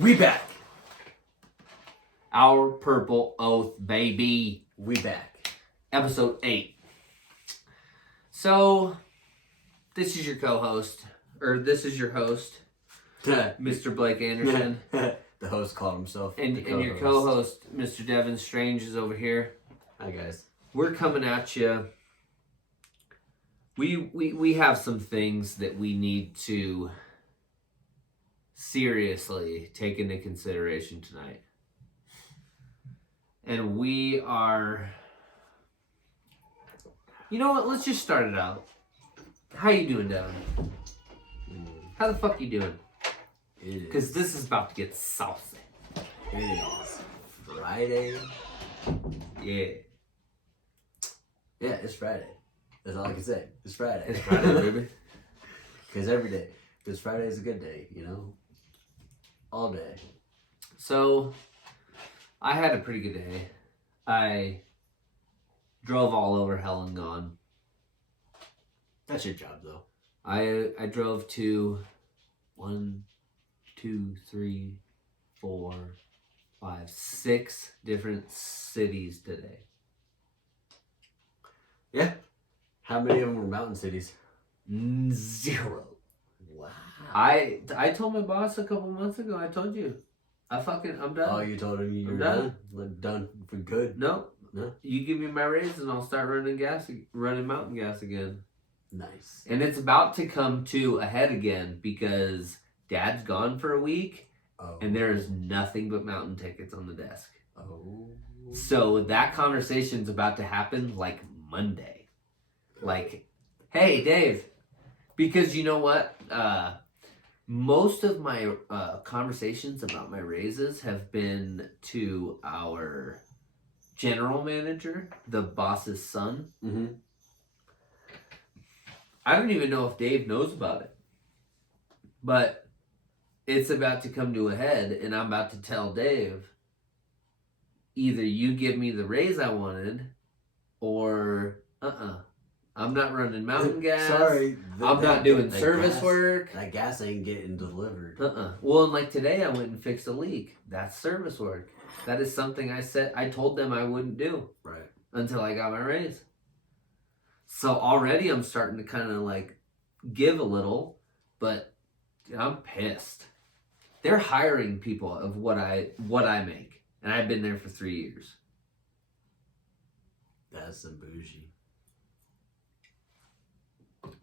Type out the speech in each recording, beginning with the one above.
We back. Our Purple Oath, baby. We back. Episode 8. So, this is your co-host, or this is your host, Mr. Blake Anderson. The host called himself. And your co-host, Mr. Devin Strange, is over here. Hi, guys. We're coming at you. We have some things that we need to seriously take into consideration tonight. And we are... You know what? Let's just start it out. How you doing, Devin? How the fuck you doing? Because this is about to get saucy. It is Friday. Yeah. Yeah, it's Friday. That's all I can say. It's Friday. It's Friday, baby. Because every day. Because Friday is a good day, you know? All day. So, I had a pretty good day. I drove all over hell and gone. That's your job, though. I drove to 1, 2, 3, 4, 5, 6 different cities today. Yeah. How many of them were mountain cities? 0. Wow. I told my boss a couple months ago, I told you, I'm done. Oh, you told him you were done? Done for good? No. No? You give me my raise and I'll start running mountain gas again. Nice. And it's about to come to a head again because Dad's gone for a week and there is nothing but mountain tickets on the desk. Oh. So that conversation's about to happen like Monday. Like, hey, Dave, because you know what? Most of my conversations about my raises have been to our general manager, the boss's son. Mm-hmm. I don't even know if Dave knows about it. But it's about to come to a head, and I'm about to tell Dave, either you give me the raise I wanted, or I'm not running mountain gas. Sorry. I'm not doing service work. That gas ain't getting delivered. Well, and like today I went and fixed a leak. That's service work. That is something I told them I wouldn't do. Right. Until I got my raise. So already I'm starting to kind of like give a little, but I'm pissed. They're hiring people of what I make. And I've been there for 3 years. That's some bougie.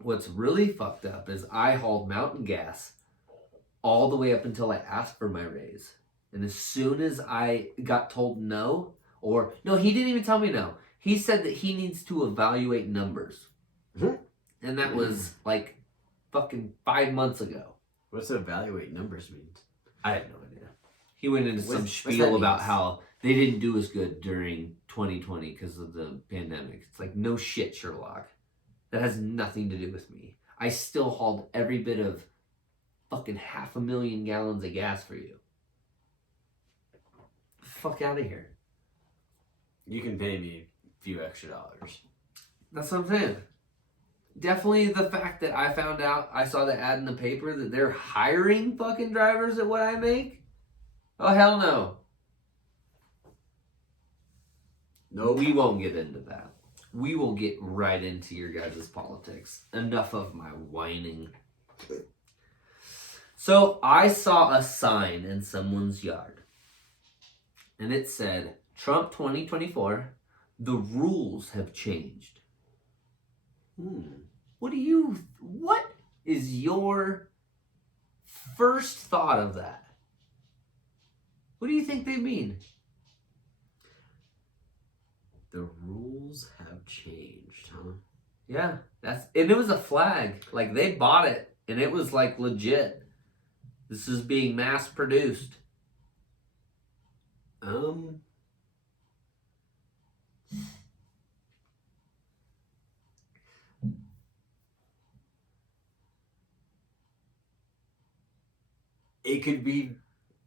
What's really fucked up is I hauled mountain gas all the way up until I asked for my raise. And as soon as I got told no, he didn't even tell me no. He said that he needs to evaluate numbers. Mm-hmm. And that was like fucking 5 months ago. What's evaluate numbers mean? I have no idea. He went into some spiel about how they didn't do as good during 2020 because of the pandemic. It's like, no shit, Sherlock. That has nothing to do with me. I still hauled every bit of fucking 500,000 gallons of gas for you. Fuck out of here. You can pay me a few extra dollars. That's what I'm saying. Definitely the fact that I found out, I saw the ad in the paper that they're hiring fucking drivers at what I make. Oh, hell no. No, we won't get into that. We will get right into your guys' politics. Enough of my whining. So I saw a sign in someone's yard. And it said, Trump 2024, the rules have changed. What is your first thought of that? What do you think they mean? The rules have changed, huh? Yeah, and it was a flag. Like they bought it and it was like legit. This is being mass produced. It could be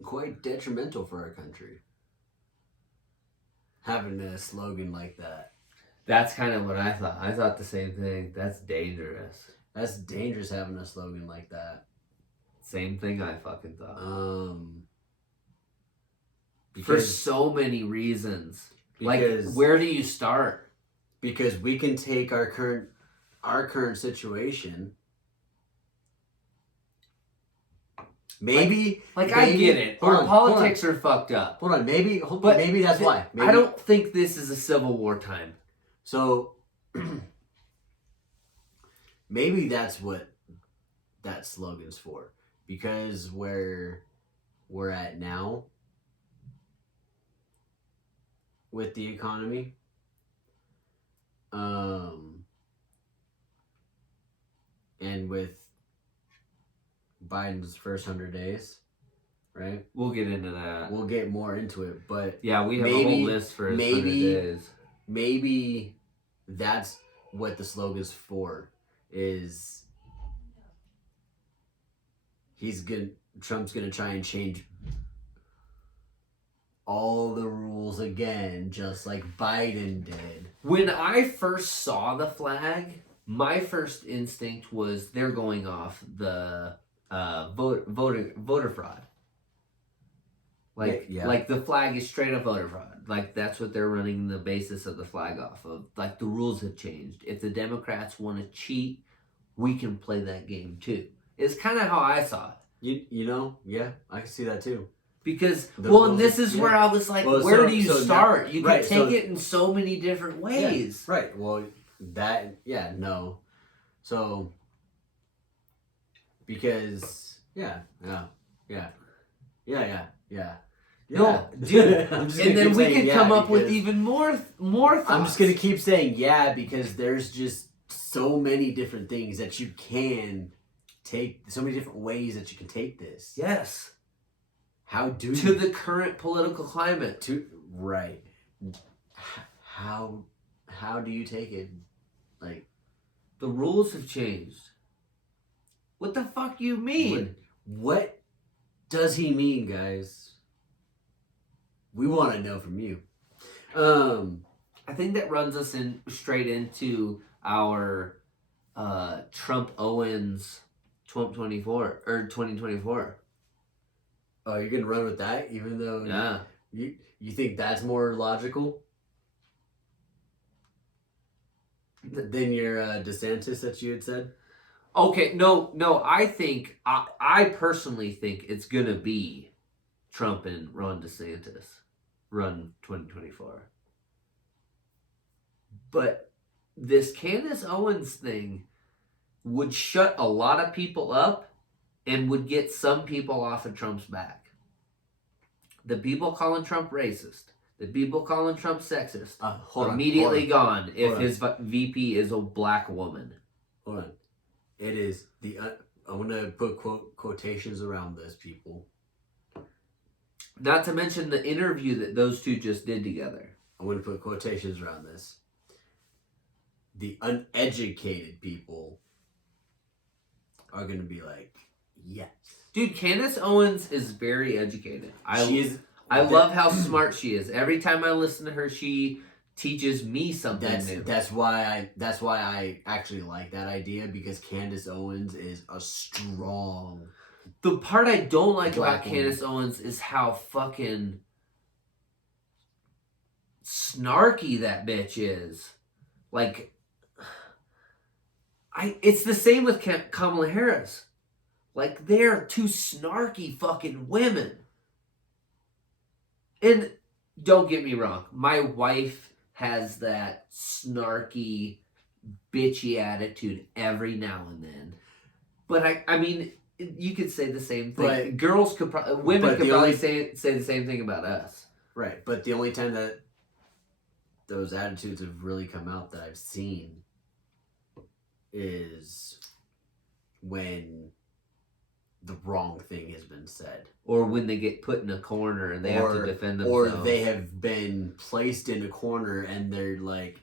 quite detrimental for our country. Having a slogan like that. That's kind of what I thought. I thought the same thing. That's dangerous. That's dangerous having a slogan like that. Same thing I fucking thought. For so many reasons. Like, where do you start? Because we can take our current situation. Maybe I get it. Our politics are fucked up. Hold on, maybe that's why. Maybe. I don't think this is a Civil War time. So maybe that's what that slogan's for. Because where we're at now with the economy, and with Biden's first 100 days, right? We'll get into that. We'll get more into it, but yeah, we have a whole list for his 100 days. Maybe that's what the slogan's for. Is Trump's gonna try and change all the rules again, just like Biden did. When I first saw the flag, my first instinct was they're going off the voter fraud. Like the flag is straight up voter fraud. Like that's what they're running the basis of the flag off of. Like the rules have changed. If the Democrats want to cheat, we can play that game too. It's kind of how I saw it. You know, yeah, I can see that too. Because and this is where I was like, where do you start? You can take it in so many different ways. Yeah, right. Well, no. So because no, dude. And then we can come up with even more thoughts. I'm just gonna keep saying because there's just so many different things that you can take, so many different ways that you can take this. Yes. How do to the current political climate? Right. How do you take it? Like, the rules have changed. What the fuck you mean? What does he mean, guys? We want to know from you. I think that runs us straight into our Trump Owens 2024. Oh, you're gonna run with that, even though you think that's more logical than your DeSantis that you had said? Okay, no. I personally think it's gonna be Trump and Ron DeSantis run 2024. But this Candace Owens thing would shut a lot of people up and would get some people off of Trump's back. The people calling Trump racist, the people calling Trump sexist, immediately gone if his VP is a black woman. Hold on. It is I'm going to put quotations around this, people. Not to mention the interview that those two just did together. I'm going to put quotations around this. The uneducated people are going to be like, yes. Dude, Candace Owens is very educated. I love how smart she is. Every time I listen to her, she teaches me something new. That's why I actually like that idea, because Candace Owens is a strong. The part I don't like about Candace Owens is how fucking snarky that bitch is. Like, it's the same with Kamala Harris. Like, they're two snarky fucking women. And don't get me wrong, my wife has that snarky, bitchy attitude every now and then. But I mean, you could say the same thing. Women could probably say the same thing about us. Right, but the only time that those attitudes have really come out that I've seen is when the wrong thing has been said. Or when they get put in a corner and they have to defend themselves. Or they have been placed in a corner and they're like,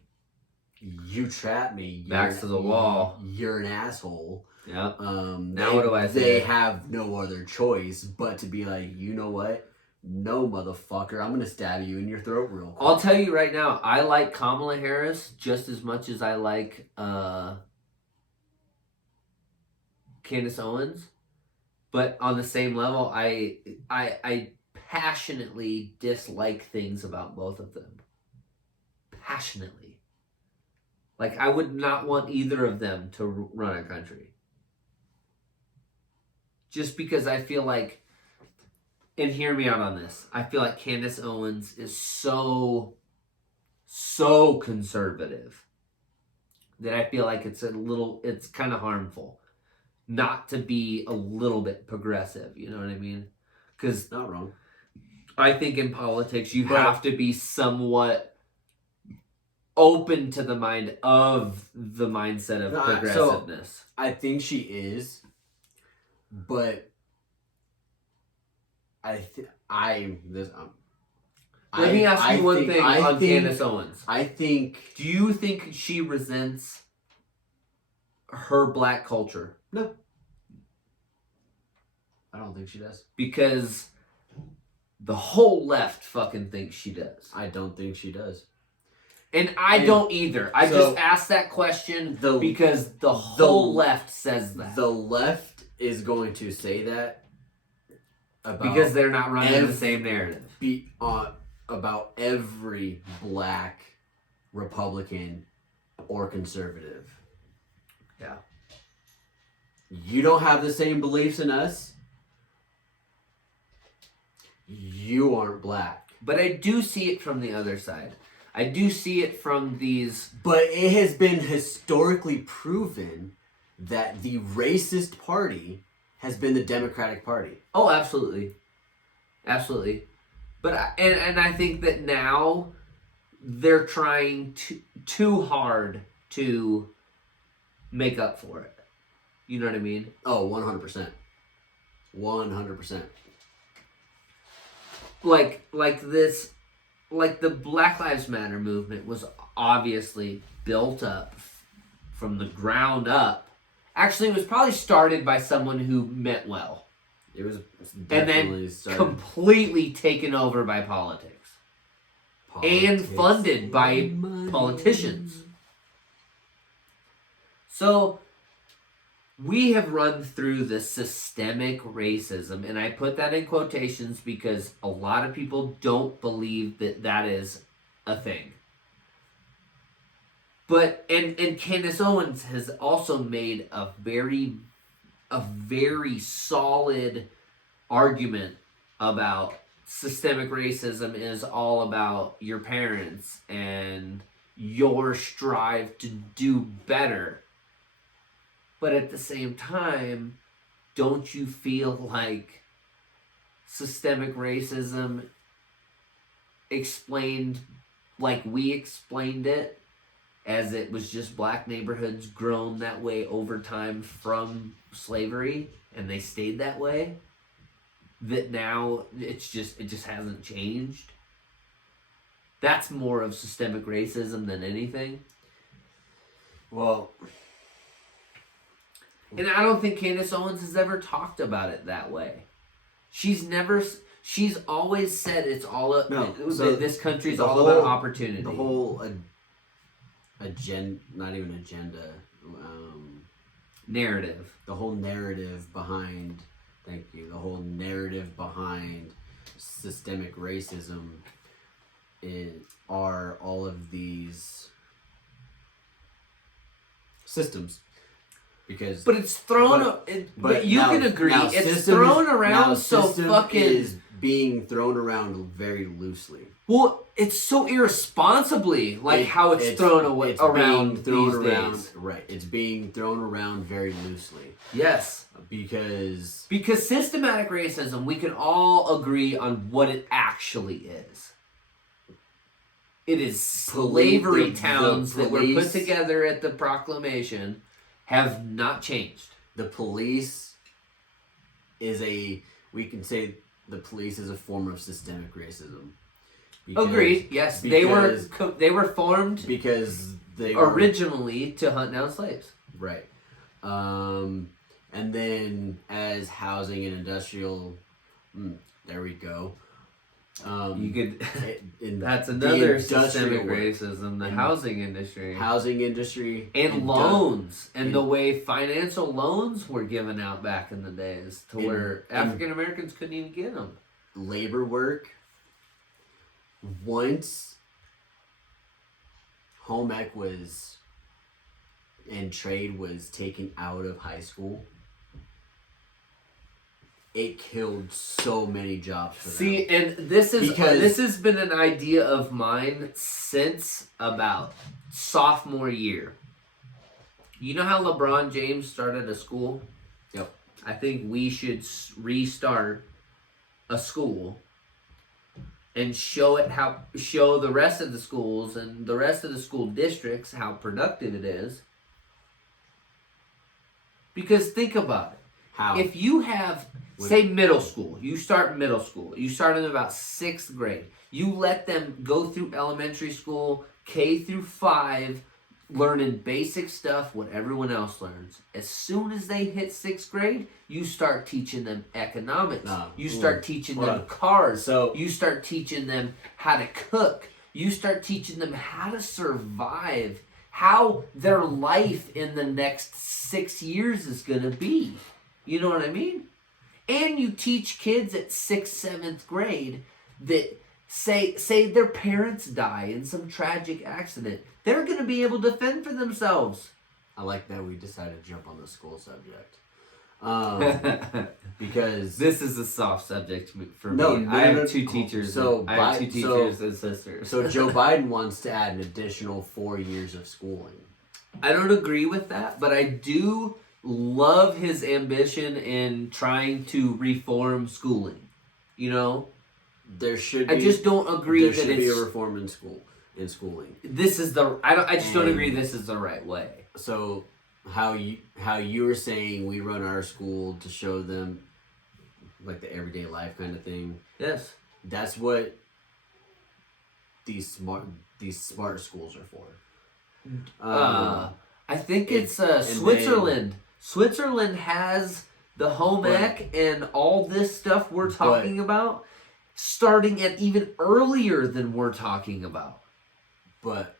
you trapped me. Backs to the wall. You're an asshole. Yep. Now what do I say? They have no other choice but to be like, you know what? No, motherfucker. I'm going to stab you in your throat real quick. I'll tell you right now, I like Kamala Harris just as much as I like Candace Owens. But on the same level, I passionately dislike things about both of them. Passionately. Like, I would not want either of them to run a country. Just because I feel like, and hear me out on this, I feel like Candace Owens is so conservative that I feel like it's kind of harmful not to be a little bit progressive, you know what I mean? Because not wrong. I think in politics you have to be somewhat open to the mindset of progressiveness. So I think she is, but let me ask you one thing on Candace Owens. I think. Do you think she resents her black culture? No. I don't think she does. Because the whole left fucking thinks she does. I don't think she does. And I don't either. I just asked that question because the whole left says that. The left is going to say that because they're not running the same narrative. About every black Republican or conservative. Yeah. You don't have the same beliefs in us. You aren't black. But I do see it from the other side. I do see it from these... But it has been historically proven that the racist party has been the Democratic Party. Oh, absolutely. Absolutely. But I think that now they're trying too hard to make up for it. You know what I mean? Oh, 100%. 100%. Like the Black Lives Matter movement was obviously built up from the ground up. Actually, it was probably started by someone who meant well. It was definitely and then completely taken over by politics. And funded by politicians. So we have run through the systemic racism, and I put that in quotations because a lot of people don't believe that that is a thing. But and Candace Owens has also made a very solid argument about systemic racism is all about your parents and your strive to do better. But at the same time, don't you feel like systemic racism explained like we explained it, as it was just black neighborhoods grown that way over time from slavery, and they stayed that way? That now it just hasn't changed? That's more of systemic racism than anything. Well... And I don't think Candace Owens has ever talked about it that way. She's always said it's all this country's all about opportunity. The whole agenda, not even agenda, narrative. The whole narrative behind, the whole narrative behind systemic racism are all of these systems. But it's thrown. But you can agree, it's thrown around so fucking. Is being thrown around very loosely. Well, it's so irresponsibly, how it's thrown around these days. Right, it's being thrown around very loosely. Yes, because systematic racism, we can all agree on what it actually is. It is slavery towns that were put together at the proclamation. Have not changed. The police we can say the police is a form of systemic racism. Agreed. Yes, they were formed because they originally to hunt down slaves. Right. And then as housing and industrial, there we go. You could. That's another systemic racism. The housing industry, and loans, and the way financial loans were given out back in the days, to where African Americans couldn't even get them. labor work, once home ec was and trade was taken out of high school, it killed so many jobs for them. See, and this has been an idea of mine since about sophomore year. You know how LeBron James started a school? Yep. I think we should restart a school and show the rest of the schools and the rest of the school districts how productive it is. Because think about it. How? If you have, say, middle school, you start in about 6th grade. You let them go through elementary school, K through 5, learning basic stuff, what everyone else learns. As soon as they hit 6th grade, you start teaching them economics. You start teaching them cars. So you start teaching them how to cook. You start teaching them how to survive, how their life in the next 6 years is going to be. You know what I mean? And you teach kids at 6th, 7th grade that say their parents die in some tragic accident. They're going to be able to fend for themselves. I like that we decided to jump on the school subject. Because this is a soft subject for me. I have two teachers. I have two teachers and sisters. So Joe Biden wants to add an additional 4 years of schooling. I don't agree with that, but I do love his ambition in trying to reform schooling. You know, there should be. I just don't agree there that should it's be a reform in schooling. This is the. I just don't agree. This is the right way. So how you were saying we run our school to show them like the everyday life kind of thing. Yes, that's what these smart schools are for. I think it's Switzerland. Switzerland has the home ec and all this stuff we're talking about starting at even earlier than we're talking about. But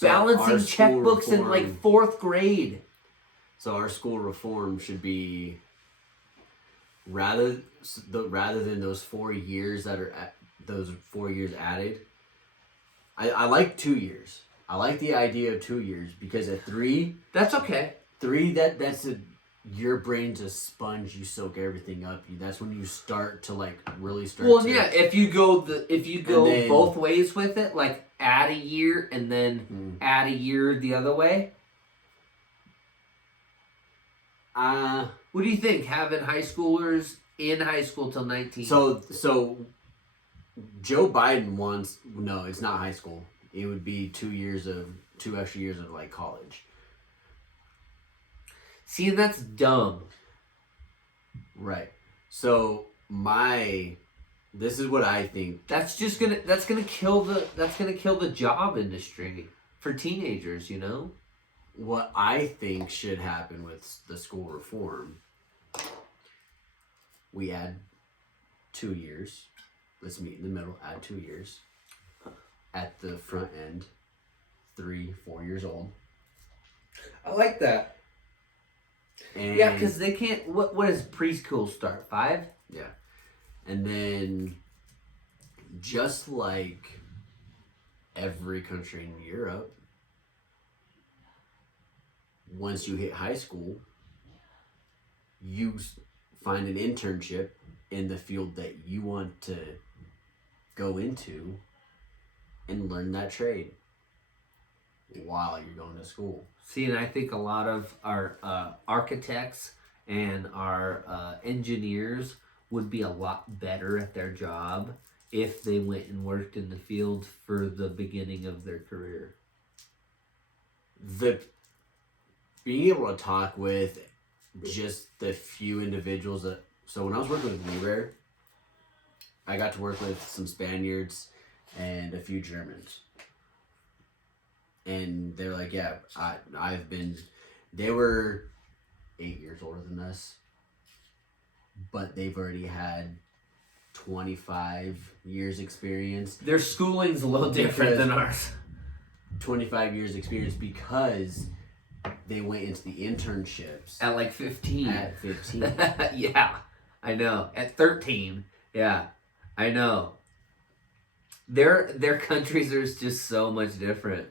balancing checkbooks in like 4th grade. So our school reform should be rather than those 4 years those 4 years added. I like 2 years. I like the idea of 2 years because at 3, that's okay. 3 your brain's a sponge. You soak everything up. That's when you start to like really start. Well, yeah. If you go both ways with it, like add a year and then add a year the other way. What do you think? Having high schoolers in high school till 19. So Joe Biden wants it's not high school. It would be 2 extra years of like college. See, and that's dumb. Right. So this is what I think. That's gonna kill the job industry for teenagers, you know? What I think should happen with the school reform, we add 2 years. Let's meet in the middle, add 2 years. At the front end, 3-4 years old. I like that. And yeah, because they can't. What does preschool start? 5? Yeah, and then just like every country in Europe, once you hit high school, you find an internship in the field that you want to go into and learn that trade while you're going to school. See, and I think a lot of our architects and our engineers would be a lot better at their job if they went and worked in the field for the beginning of their career. Being able to talk with just the few individuals so when I was working with Liebherr, I got to work with some Spaniards and a few Germans. And they're like, yeah, they were 8 years older than us, but they've already had 25 years experience. Their schooling's a little different than ours. 25 years experience because they went into the internships. At like 15. At 15. Yeah, I know. At 13, yeah. I know. Their countries are just so much different.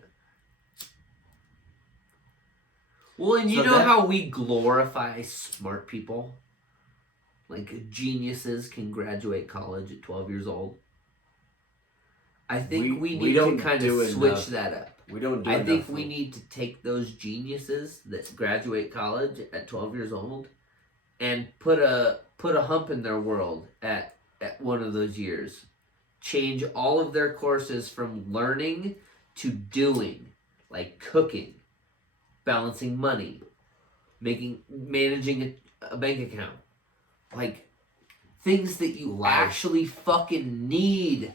Well, and you know how we glorify smart people? Like geniuses can graduate college at 12 years old. I think we need to kind of switch that up. We don't do I enough. think we need to take those geniuses that graduate college at 12 years old and put a hump in their world at one of those years. Change all of their courses from learning to doing, like cooking, balancing money, managing a bank account, like things that you actually fucking need.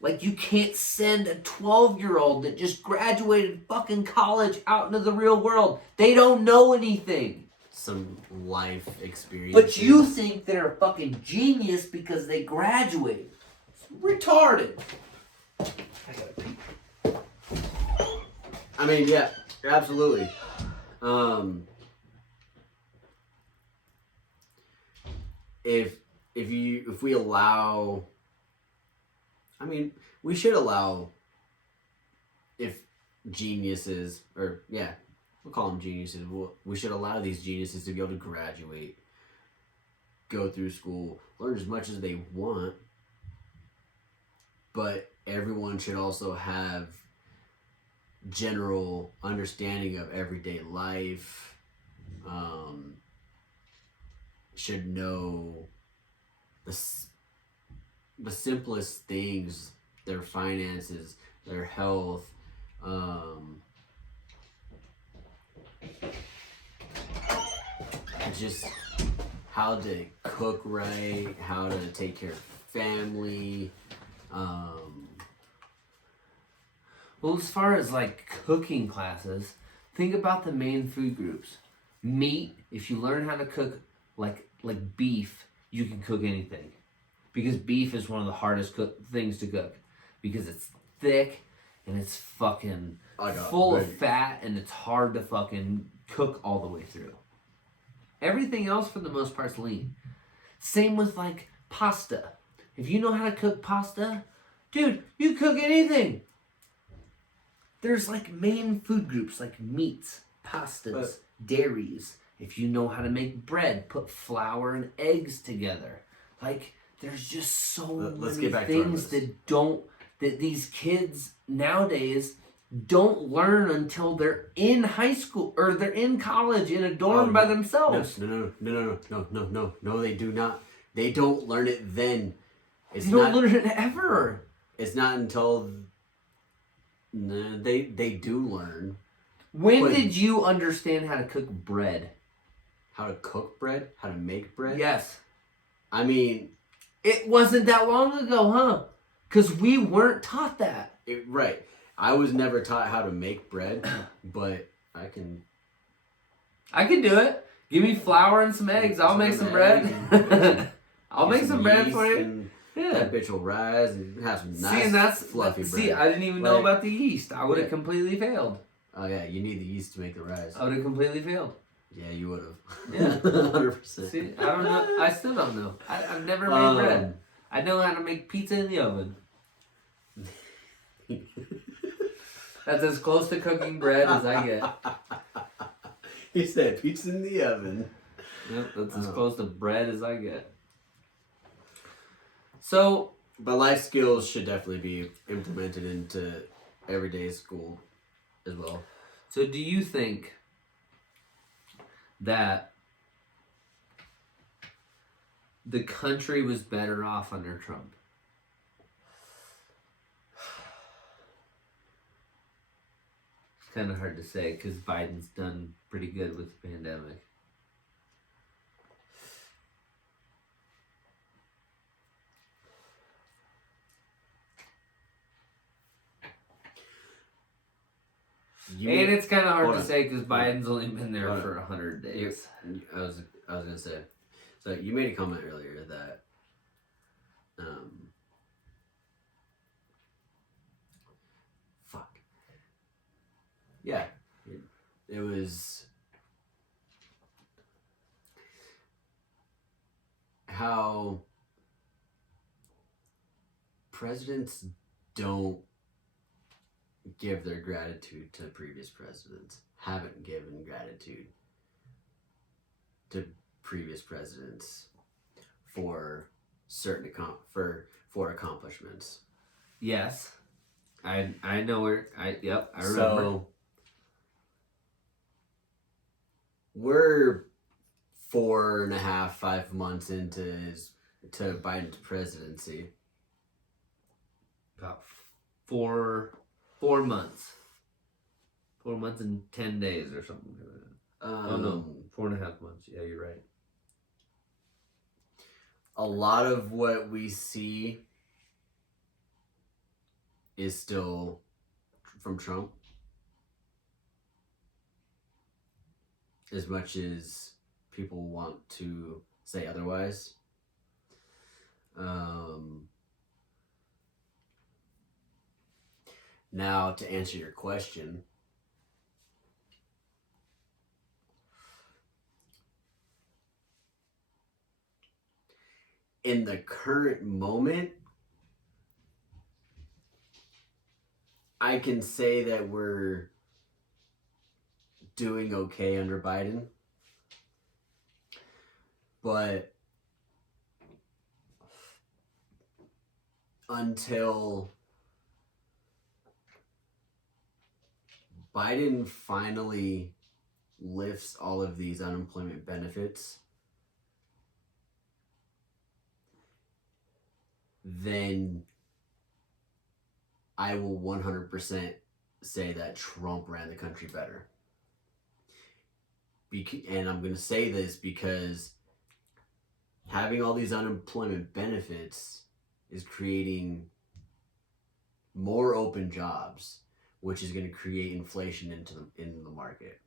Like, you can't send a 12-year-old that just graduated fucking college out into the real world. They don't know anything. Some life experience. But you think they're a fucking genius because they graduated. It's retarded. I mean, yeah, absolutely. If we allow, I mean, we should allow, if geniuses, or yeah, we'll call them geniuses, we should allow these geniuses to be able to graduate, go through school, learn as much as they want, but everyone should also have general understanding of everyday life, should know the simplest things, their finances, their health, just how to cook right, how to take care of family. Well, as far as like cooking classes, think about the main food groups. Meat, if you learn how to cook like beef, you can cook anything. Because beef is one of the hardest things to cook. Because it's thick and it's fucking full of fat and it's hard to fucking cook all the way through. Everything else for the most part is lean. Same with like pasta. If you know how to cook pasta, dude, you cook anything. There's like main food groups like meats, pastas, dairies. If you know how to make bread, put flour and eggs together. Like, there's just so many things that these kids nowadays don't learn until they're in high school or they're in college in a dorm by themselves. No, they do not. They don't learn it then. They don't learn it ever. It's not until they do learn. When did you understand how to cook bread? How to cook bread? How to make bread? Yes. I mean, it wasn't that long ago, huh? Because we weren't taught that. Right. I was never taught how to make bread, but I can do it. Give me flour and some eggs. I'll make some bread. I'll make some bread for you. Yeah. That bitch will rise and have some nice fluffy bread. See, I didn't even know about the yeast. I would have completely failed. Oh yeah, you need the yeast to make the rise. I would have completely failed. Yeah, you would have. Yeah. 100%. See, I don't know. I still don't know. I've never made bread. I know how to make pizza in the oven. That's as close to cooking bread as I get. He said pizza in the oven. Yep, that's as close to bread as I get. So, but life skills should definitely be implemented into everyday school as well. So do you think that the country was better off under Trump? It's kind of hard to say because Biden's done pretty good with the pandemic. And it's kind of hard to say because Biden's only been there for 100 days. I was gonna say. So you made a comment earlier that fuck. Yeah. It was how presidents don't give their gratitude to previous presidents, haven't given gratitude to previous presidents for certain for accomplishments. Yes. I know where I remember. So we're 5 months into Biden's presidency. About 4 months. 4 months and 10 days or something like that. Oh no, 4.5 months. Yeah, you're right. A lot of what we see is still from Trump. As much as people want to say otherwise. Now, to answer your question, in the current moment, I can say that we're doing okay under Biden. But until Biden finally lifts all of these unemployment benefits, then I will 100% say that Trump ran the country better. And I'm going to say this because having all these unemployment benefits is creating more open jobs, which is going to create inflation into the market.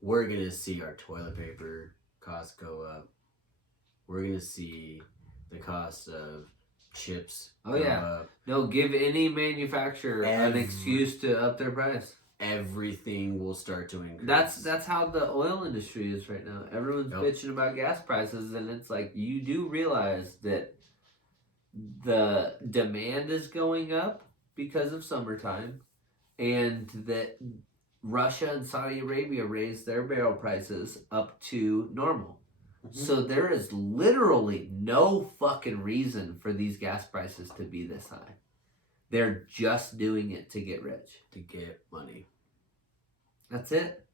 We're going to see our toilet paper costs go up. We're going to see the cost of chips go up. No, give any manufacturer an excuse to up their price. Everything will start to increase. That's how the oil industry is right now. Everyone's bitching about gas prices, and it's like, you do realize that the demand is going up because of summertime, and that Russia and Saudi Arabia raised their barrel prices up to normal. Mm-hmm. So there is literally no fucking reason for these gas prices to be this high. They're just doing it to get rich. To get money. That's it.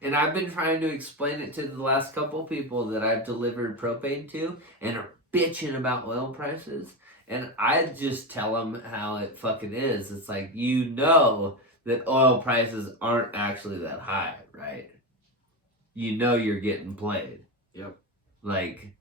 And I've been trying to explain it to the last couple people that I've delivered propane to and are bitching about oil prices. And I just tell them how it fucking is. It's like, you know that oil prices aren't actually that high, right? You know you're getting played. Yep. Like,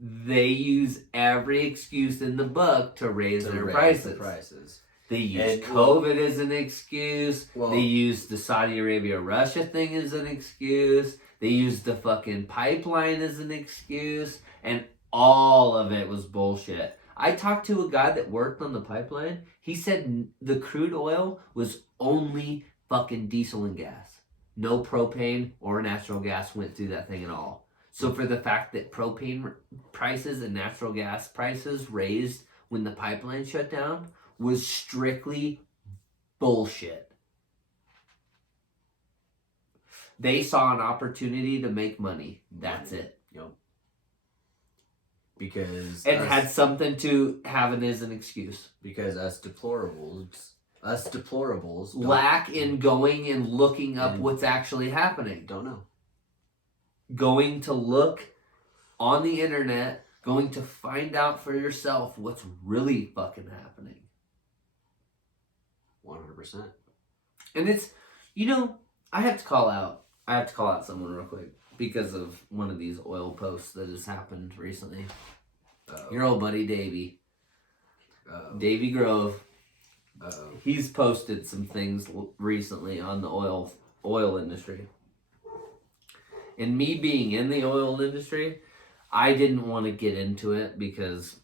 they use every excuse in the book to raise their prices. They use COVID as an excuse. They use the Saudi Arabia-Russia thing as an excuse. They use the fucking pipeline as an excuse. And all of it was bullshit. I talked to a guy that worked on the pipeline. He said the crude oil was only fucking diesel and gas. No propane or natural gas went through that thing at all. So for the fact that propane prices and natural gas prices raised when the pipeline shut down was strictly bullshit. They saw an opportunity to make money. That's it. Yep. Because it had something to have it as an excuse. Because us deplorables lack in going and looking up what's actually happening. Don't know. Going to look on the internet, going to find out for yourself what's really fucking happening. 100%. And it's, I have to call out someone real quick because of one of these oil posts that has happened recently. Your old buddy Davey. Davey Grove. He's posted some things recently on the oil industry. And me being in the oil industry, I didn't want to get into it because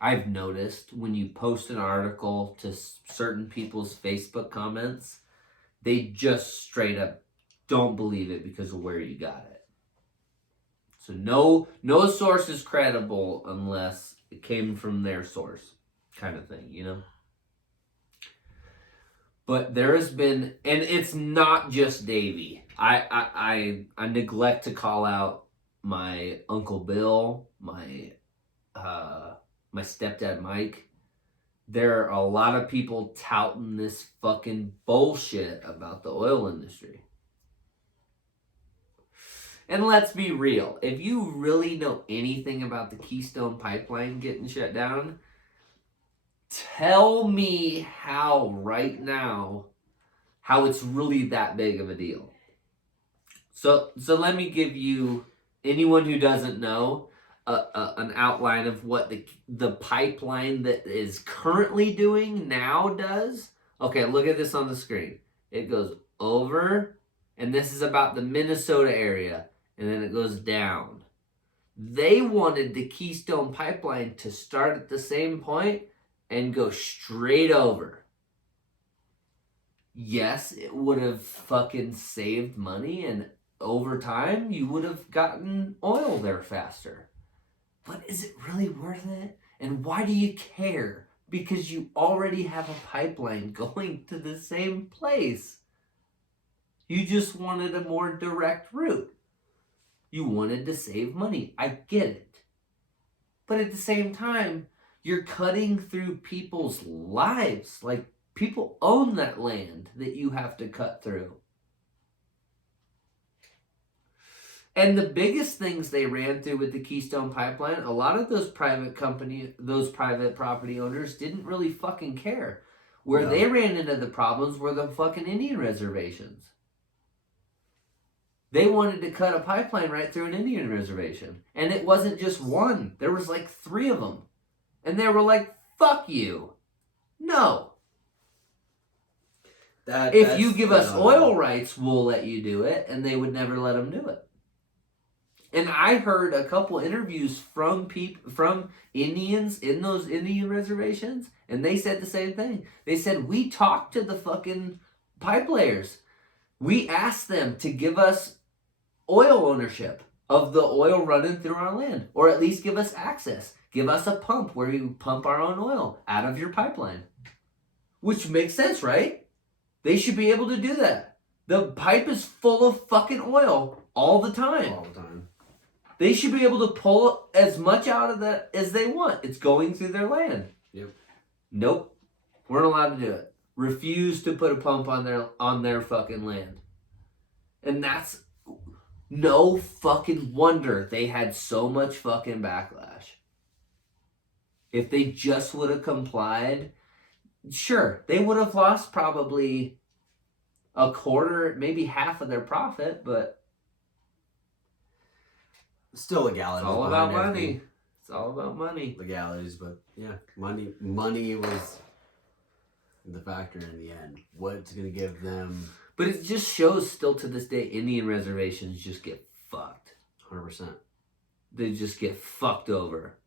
I've noticed when you post an article to certain people's Facebook comments, they just straight up don't believe it because of where you got it. So no source is credible unless it came from their source, kind of thing, you know? But there has been, and it's not just Davy. I neglect to call out my Uncle Bill, my stepdad Mike. There are a lot of people touting this fucking bullshit about the oil industry. And let's be real. If you really know anything about the Keystone Pipeline getting shut down, tell me how right now, how it's really that big of a deal. So let me give you, anyone who doesn't know, an outline of what the pipeline that is currently doing now does. Okay, look at this on the screen. It goes over, and this is about the Minnesota area, and then it goes down. They wanted the Keystone Pipeline to start at the same point and go straight over. Yes, it would have fucking saved money, and over time, you would have gotten oil there faster. But is it really worth it? And why do you care? Because you already have a pipeline going to the same place. You just wanted a more direct route. You wanted to save money. I get it. But at the same time, you're cutting through people's lives. Like, people own that land that you have to cut through. And the biggest things they ran through with the Keystone Pipeline, a lot of those private property owners didn't really fucking care. Where they ran into the problems were the fucking Indian reservations. They wanted to cut a pipeline right through an Indian reservation. And it wasn't just one. There was like 3 of them. And they were like, fuck you. No. If you give us oil rights, we'll let you do it. And they would never let them do it. And I heard a couple interviews from Indians in those Indian reservations, and they said the same thing. They said, we talked to the fucking pipe layers. We asked them to give us oil ownership of the oil running through our land, or at least give us access. Give us a pump where you pump our own oil out of your pipeline. Which makes sense, right? They should be able to do that. The pipe is full of fucking oil all the time. All the time. They should be able to pull as much out of that as they want. It's going through their land. Yep. Nope. Weren't allowed to do it. Refused to put a pump on their fucking land. And that's no fucking wonder they had so much fucking backlash. If they just would have complied, sure, they would have lost probably a quarter, maybe half of their profit, but still legalities. It's all about money. It's all about money. Legalities, but yeah, money was the factor in the end. What's going to give them... But it just shows still to this day, Indian reservations just get fucked. 100%. They just get fucked over.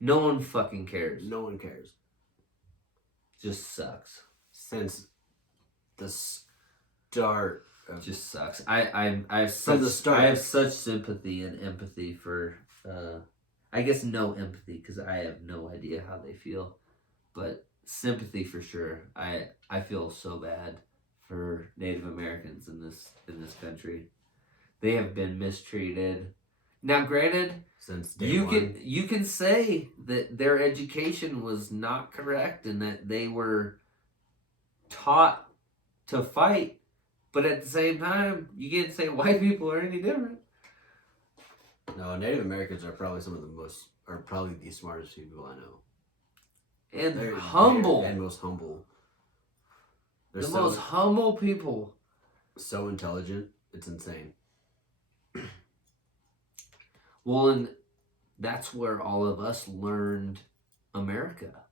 No one fucking cares. No one cares. Just sucks. Since the start of... Just sucks. I have such sympathy and empathy for... I guess no empathy, because I have no idea how they feel. But sympathy for sure. I feel so bad for Native Americans in this country. They have been mistreated. Now, granted, since day one. You can say that their education was not correct and that they were taught to fight, but at the same time, you can't say white people are any different. No, Native Americans are probably probably the smartest people I know. And they're humble. And most humble. They're most humble people. So intelligent, it's insane. Well, and that's where all of us learned America.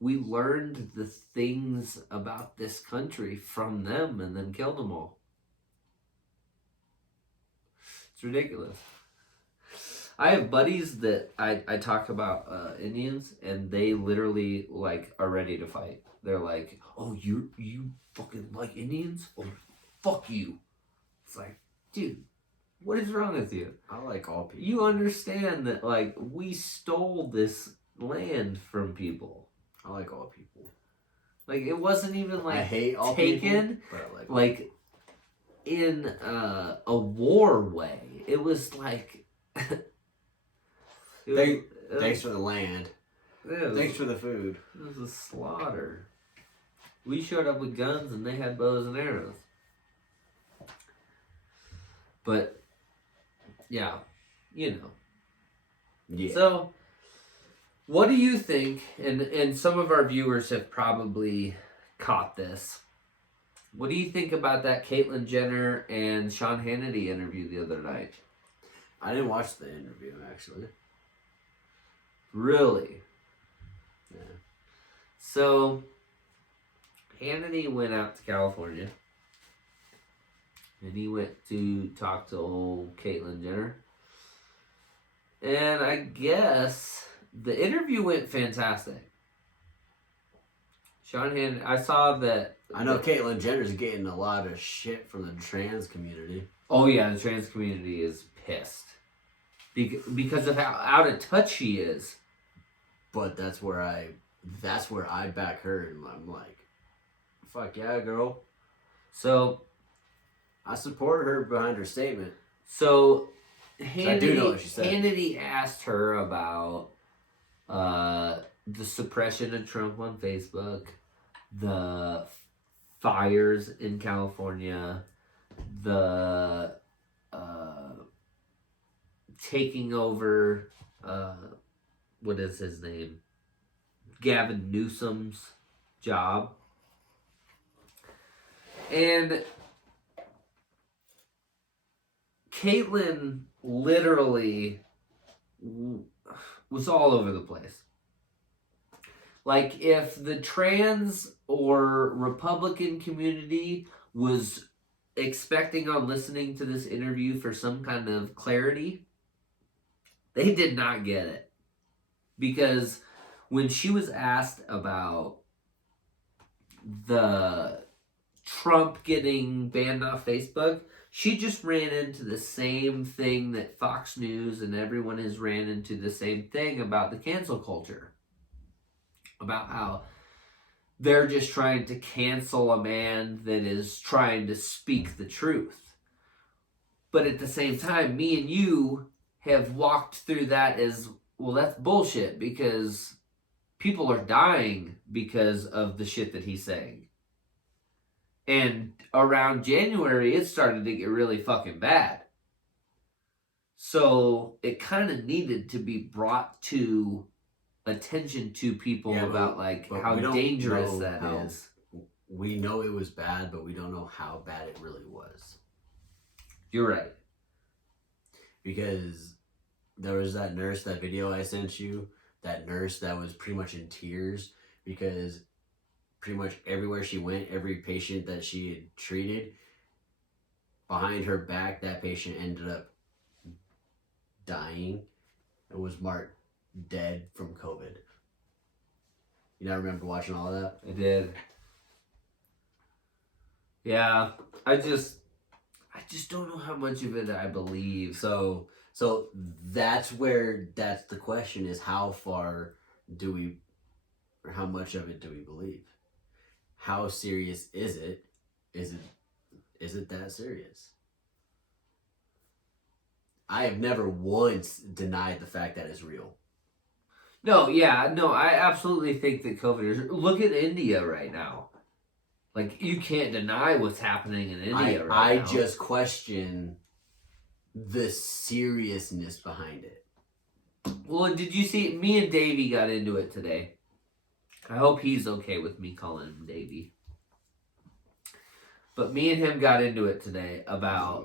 We learned the things about this country from them and then killed them all. It's ridiculous. I have buddies that I talk about Indians, and they literally are ready to fight. They're like, "Oh, you fucking like Indians? Oh, fuck you!" It's like, dude, What is wrong with you? I like all people. You understand that, like, we stole this land from people. I like all people. Like, it wasn't even, like, I hate all taken, people, but I like like, in a war way. It was, like... Thanks for the land. Thanks for the food. It was a slaughter. We showed up with guns and they had bows and arrows. But, yeah, you know. Yeah. So, what do you think, and some of our viewers have probably caught this, what do you think about that Caitlyn Jenner and Sean Hannity interview the other night? I didn't watch the interview, actually. Really? Yeah. So, Hannity went out to California. And he went to talk to old Caitlyn Jenner. And I guess the interview went fantastic. Sean Hannity, I saw that... I know Caitlyn Jenner's getting a lot of shit from the trans community. Oh yeah, the trans community is pissed. Because of how out of touch she is. But that's where I back her, and I'm like, fuck yeah, girl. So... I support her behind her statement. So, I do know what she said. Hannity asked her about the suppression of Trump on Facebook, the fires in California, the taking over, what is his name? Gavin Newsom's job. And Caitlyn literally was all over the place. Like, if the trans or Republican community was expecting on listening to this interview for some kind of clarity, they did not get it. Because when she was asked about the Trump getting banned off Facebook, she just ran into the same thing that Fox News and everyone has ran into the same thing about the cancel culture. About how they're just trying to cancel a man that is trying to speak the truth. But at the same time, me and you have walked through that as, well, that's bullshit because people are dying because of the shit that he's saying. And around January, it started to get really fucking bad. So it kind of needed to be brought to attention to people about how dangerous that is. We know it was bad, but we don't know how bad it really was. You're right. Because there was that nurse, that video I sent you, that nurse that was pretty much in tears because pretty much everywhere she went, every patient that she had treated, behind her back, that patient ended up dying and was marked dead from COVID. You not remember watching all of that? I did. Yeah, I just don't know how much of it I believe. So that's the question is, how far do we, or how much of it do we believe? How serious is it? Is it that serious? I have never once denied the fact that it's real. No, I absolutely think that COVID is... Look at India right now. Like, you can't deny what's happening in India right now. I just question the seriousness behind it. Well, did you see... Me and Davey got into it today. I hope he's okay with me calling him Davey. But me and him got into it today about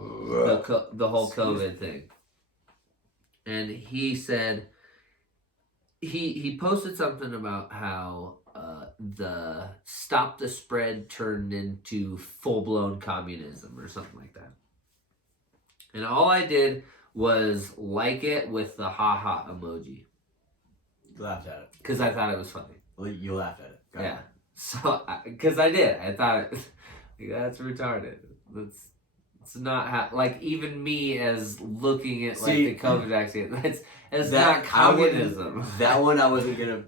the whole COVID thing. And he said... He posted something about how the Stop the Spread turned into full-blown communism or something like that. And all I did was like it with the ha-ha emoji. You laughed at it. Because I thought it was funny. Well, you laughed at it. Yeah. So, because I did. I thought, that's retarded. That's It's not like even me as looking at See, like the COVID vaccine. It's that not communism. That one I wasn't gonna.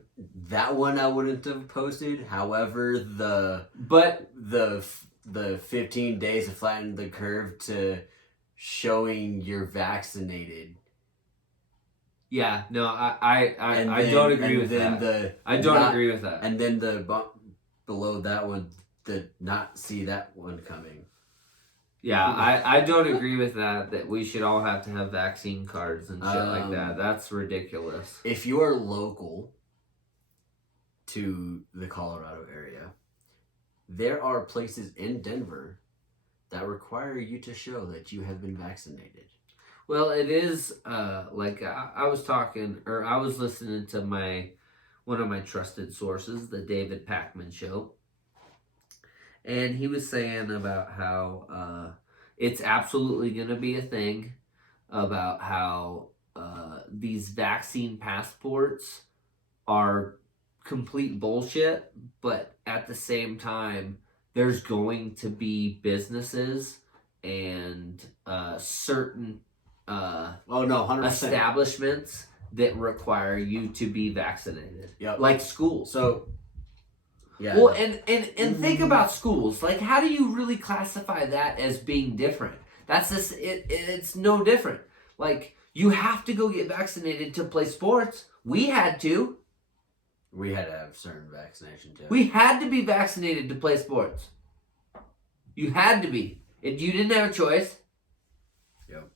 That one I wouldn't have posted. However, But the 15 days to flatten the curve to showing you're vaccinated. yeah, no, I don't agree with that. I don't agree with that. And then below that one, the not see that one coming. Yeah, I don't agree with that we should all have to have vaccine cards and shit like that. That's ridiculous. If you are local to the Colorado area, there are places in Denver that require you to show that you have been vaccinated. Well, it is like I was talking, or I was listening to one of my trusted sources, the David Pakman Show, and he was saying about how it's absolutely going to be a thing, about how these vaccine passports are complete bullshit, but at the same time, there's going to be businesses and certain 100%. establishments that require you to be vaccinated. Yep. Like schools. So, yeah. Well, and think about schools. Like, how do you really classify that as being different? That's just it's no different. Like, you have to go get vaccinated to play sports. We had to. We had to have certain vaccination too. We had to be vaccinated to play sports. You had to be. And you didn't have a choice. Yep.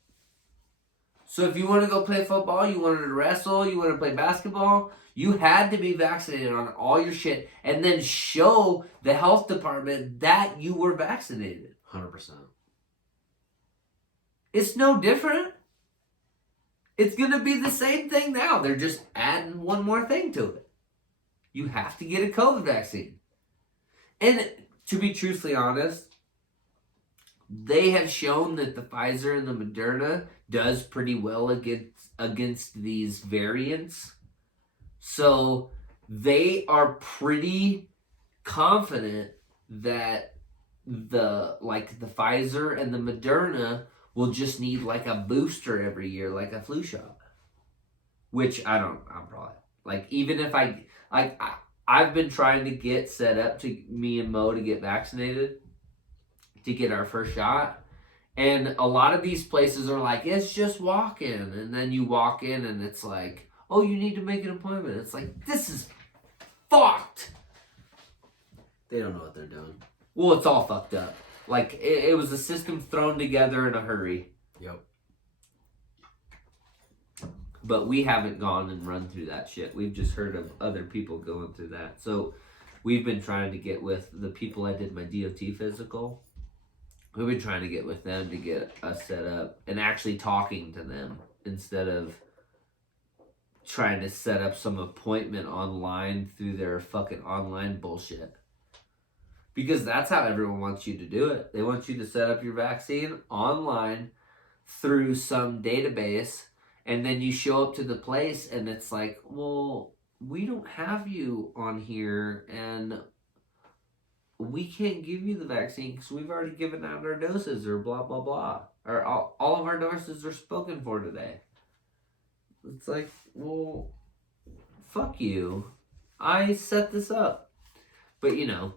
So if you want to go play football, you wanted to wrestle, you want to play basketball, you had to be vaccinated on all your shit and then show the health department that you were vaccinated. 100%. It's no different. It's going to be the same thing now. They're just adding one more thing to it. You have to get a COVID vaccine. And to be truthfully honest, they have shown that the Pfizer and the Moderna does pretty well against these variants. So they are pretty confident that the Pfizer and the Moderna will just need like a booster every year, like a flu shot. Which I'm probably like, even if I've been trying to get set up to me and Mo to get vaccinated, to get our first shot. And a lot of these places are like, it's just walk in. And then you walk in and it's like, oh, you need to make an appointment. It's like, this is fucked. They don't know what they're doing. Well, it's all fucked up. Like, it was a system thrown together in a hurry. Yep. But we haven't gone and run through that shit. We've just heard of other people going through that. So we've been trying to get with the people I did my DOT physical. We've been trying to get with them to get us set up and actually talking to them instead of trying to set up some appointment online through their fucking online bullshit. Because that's how everyone wants you to do it. They want you to set up your vaccine online through some database, and then you show up to the place and it's like, well, we don't have you on here and we can't give you the vaccine because we've already given out our doses or blah, blah, blah. Or all of our doses are spoken for today. It's like, well, fuck you. I set this up. But, you know,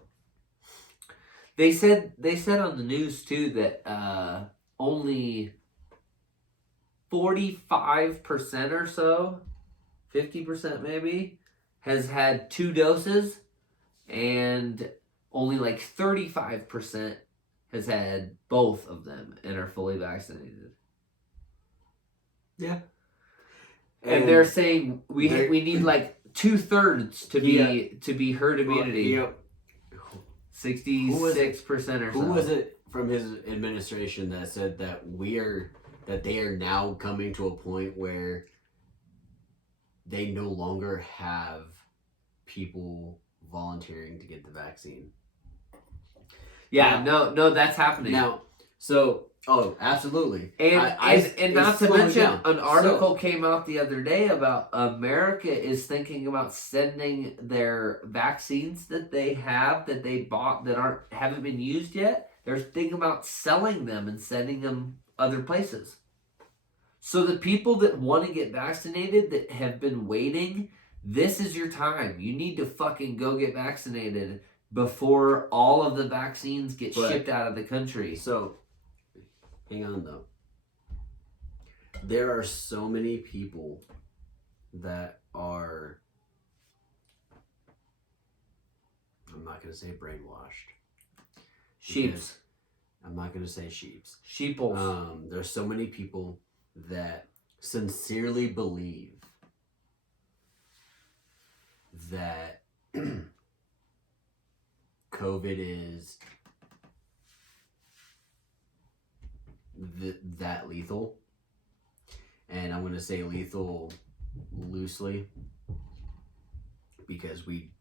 they said on the news, too, that only 45% or so, 50% maybe, has had 2 doses, and only like 35% has had both of them and are fully vaccinated. Yeah. And they're saying we need like 2/3 to be herd immunity. Well, 66% or so. Who was it from his administration that said that they are now coming to a point where they no longer have people volunteering to get the vaccine? Yeah, no, that's happening. Now, so, absolutely. And not to mention, an article came out the other day about America is thinking about sending their vaccines that they have, that they bought, that haven't been used yet. They're thinking about selling them and sending them other places. So the people that want to get vaccinated that have been waiting, this is your time. You need to fucking go get vaccinated before all of the vaccines get shipped out of the country. So, hang on though. There are so many people that are, I'm not going to say brainwashed. Sheeps. I'm not going to say sheeps. Sheeples. There's so many people that sincerely believe that COVID is that lethal. And I'm going to say lethal loosely because we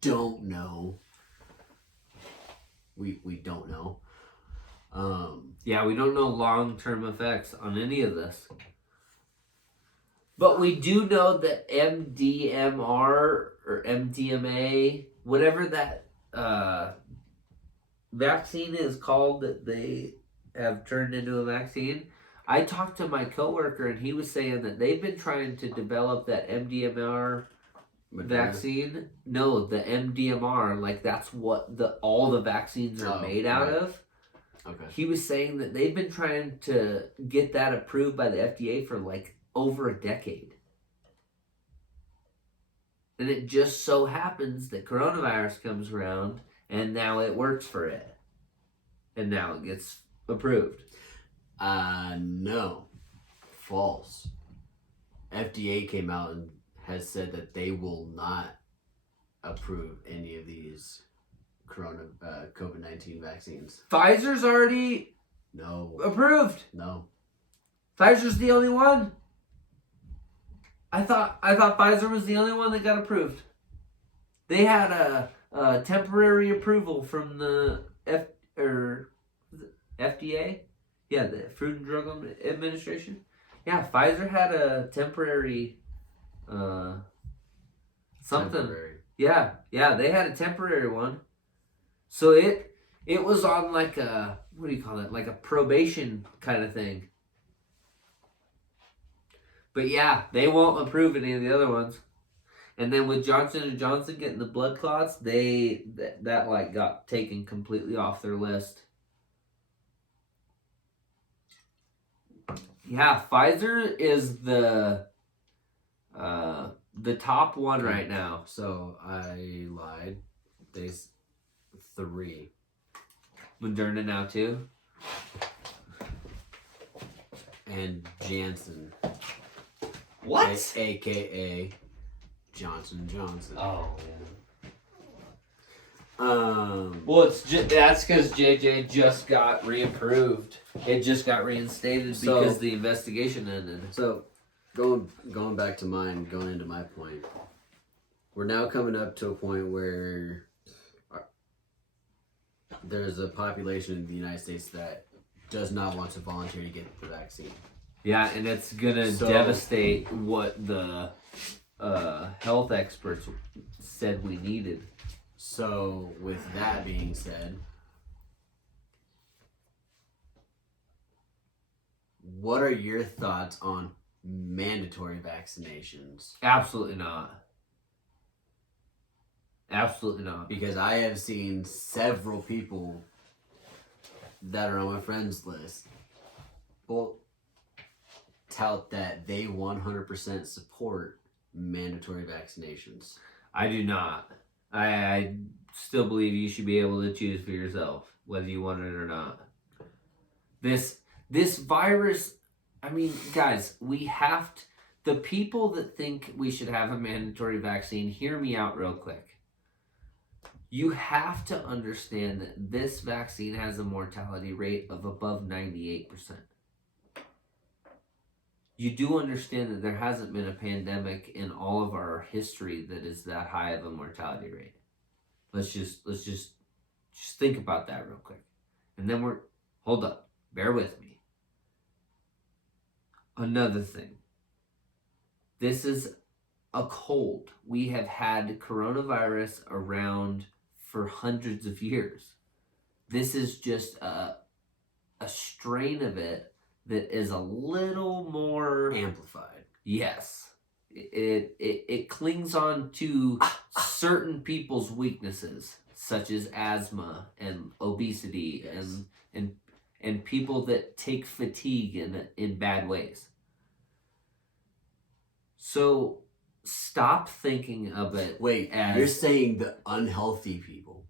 don't know. We don't know. Yeah, we don't know long-term effects on any of this. But we do know that MDMR or MDMA, whatever that vaccine is called that they have turned into a vaccine. I talked to my coworker and he was saying that they've been trying to develop that MDMR vaccine. No, the MDMR, like that's what all the vaccines are made out of. Okay. He was saying that they've been trying to get that approved by the FDA for like over a decade. And it just so happens that coronavirus comes around and now it works for it. And now it gets approved. No. False. FDA came out and has said that they will not approve any of these COVID-19 vaccines. Pfizer's already approved. No. Pfizer's the only one. I thought Pfizer was the only one that got approved. They had a temporary approval from the FDA. Yeah, the Food and Drug Administration. Yeah, Pfizer had a temporary something. Temporary. Yeah, they had a temporary one. So it was on like a, what do you call it? Like a probation kind of thing. But yeah, they won't approve any of the other ones. And then with Johnson & Johnson getting the blood clots, that like got taken completely off their list. Yeah, Pfizer is the top one right now. So I lied. There's 3. Moderna now too. And Janssen. What? AKA Johnson & Johnson. Oh yeah. Well, that's because JJ just got reapproved. It just got reinstated because the investigation ended. So, going back to mine, going into my point, we're now coming up to a point where there's a population in the United States that does not want to volunteer to get the vaccine. Yeah, and it's gonna devastate what the health experts said we needed. So, with that being said, what are your thoughts on mandatory vaccinations? Absolutely not. Absolutely not. Because I have seen several people that are on my friends list tout that they 100% support mandatory vaccinations. I do not. I still believe you should be able to choose for yourself whether you want it or not. This virus, I mean, guys, we have to, the people that think we should have a mandatory vaccine, hear me out real quick. You have to understand that this vaccine has a mortality rate of above 98%. You do understand that there hasn't been a pandemic in all of our history that is that high of a mortality rate. Let's just think about that real quick. And then hold up, bear with me. Another thing. This is a cold. We have had coronavirus around for hundreds of years. This is just a strain of it that is a little more amplified. Yes. It clings on to certain people's weaknesses, such as asthma and obesity, Yes. and people that take fatigue in bad ways. So stop thinking of it. Wait, as you're saying the unhealthy people?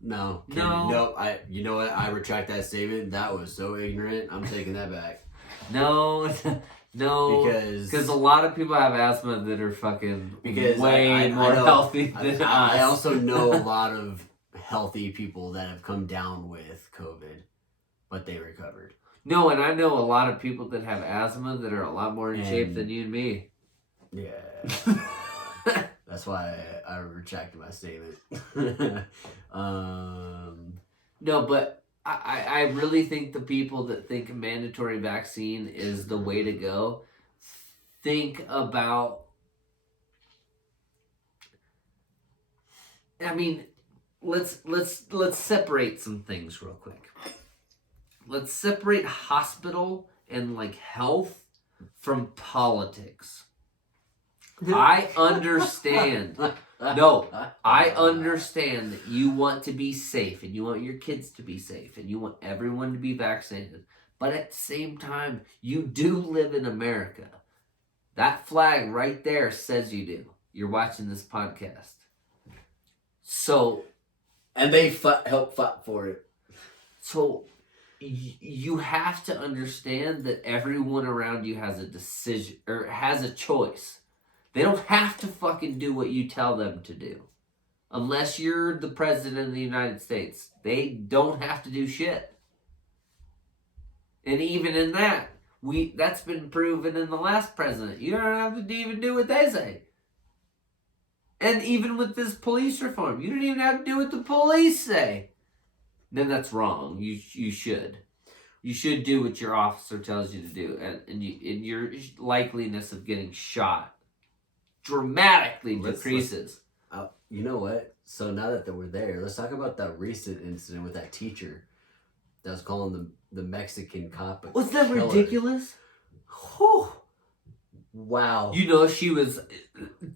No. No. You know what? I retract that statement. That was so ignorant. I'm taking that back. No. No, because a lot of people have asthma that are fucking way more healthy than us. I also know a lot of healthy people that have come down with COVID, but they recovered. No, and I know a lot of people that have asthma that are a lot more in shape than you and me. Yeah. That's why I retracted my statement. No, but I really think the people that think a mandatory vaccine is the way to go think about. I mean, let's separate some things real quick. Let's separate hospital and like health from politics. I understand. No, I understand that you want to be safe and you want your kids to be safe and you want everyone to be vaccinated. But at the same time, you do live in America. That flag right there says you do. You're watching this podcast. So. And they help fight for it. So you have to understand that everyone around you has a decision or has a choice. They don't have to fucking do what you tell them to do. Unless you're the president of the United States. They don't have to do shit. And even in that, that's been proven in the last president. You don't have to even do what they say. And even with this police reform, you don't even have to do what the police say. Then that's wrong. You should. You should do what your officer tells you to do. And your likeliness of getting shot dramatically decreases. You know what? So now that we're there, let's talk about that recent incident with that teacher that was calling the Mexican cop a Was that killer. Ridiculous? Whew. Wow. You know she was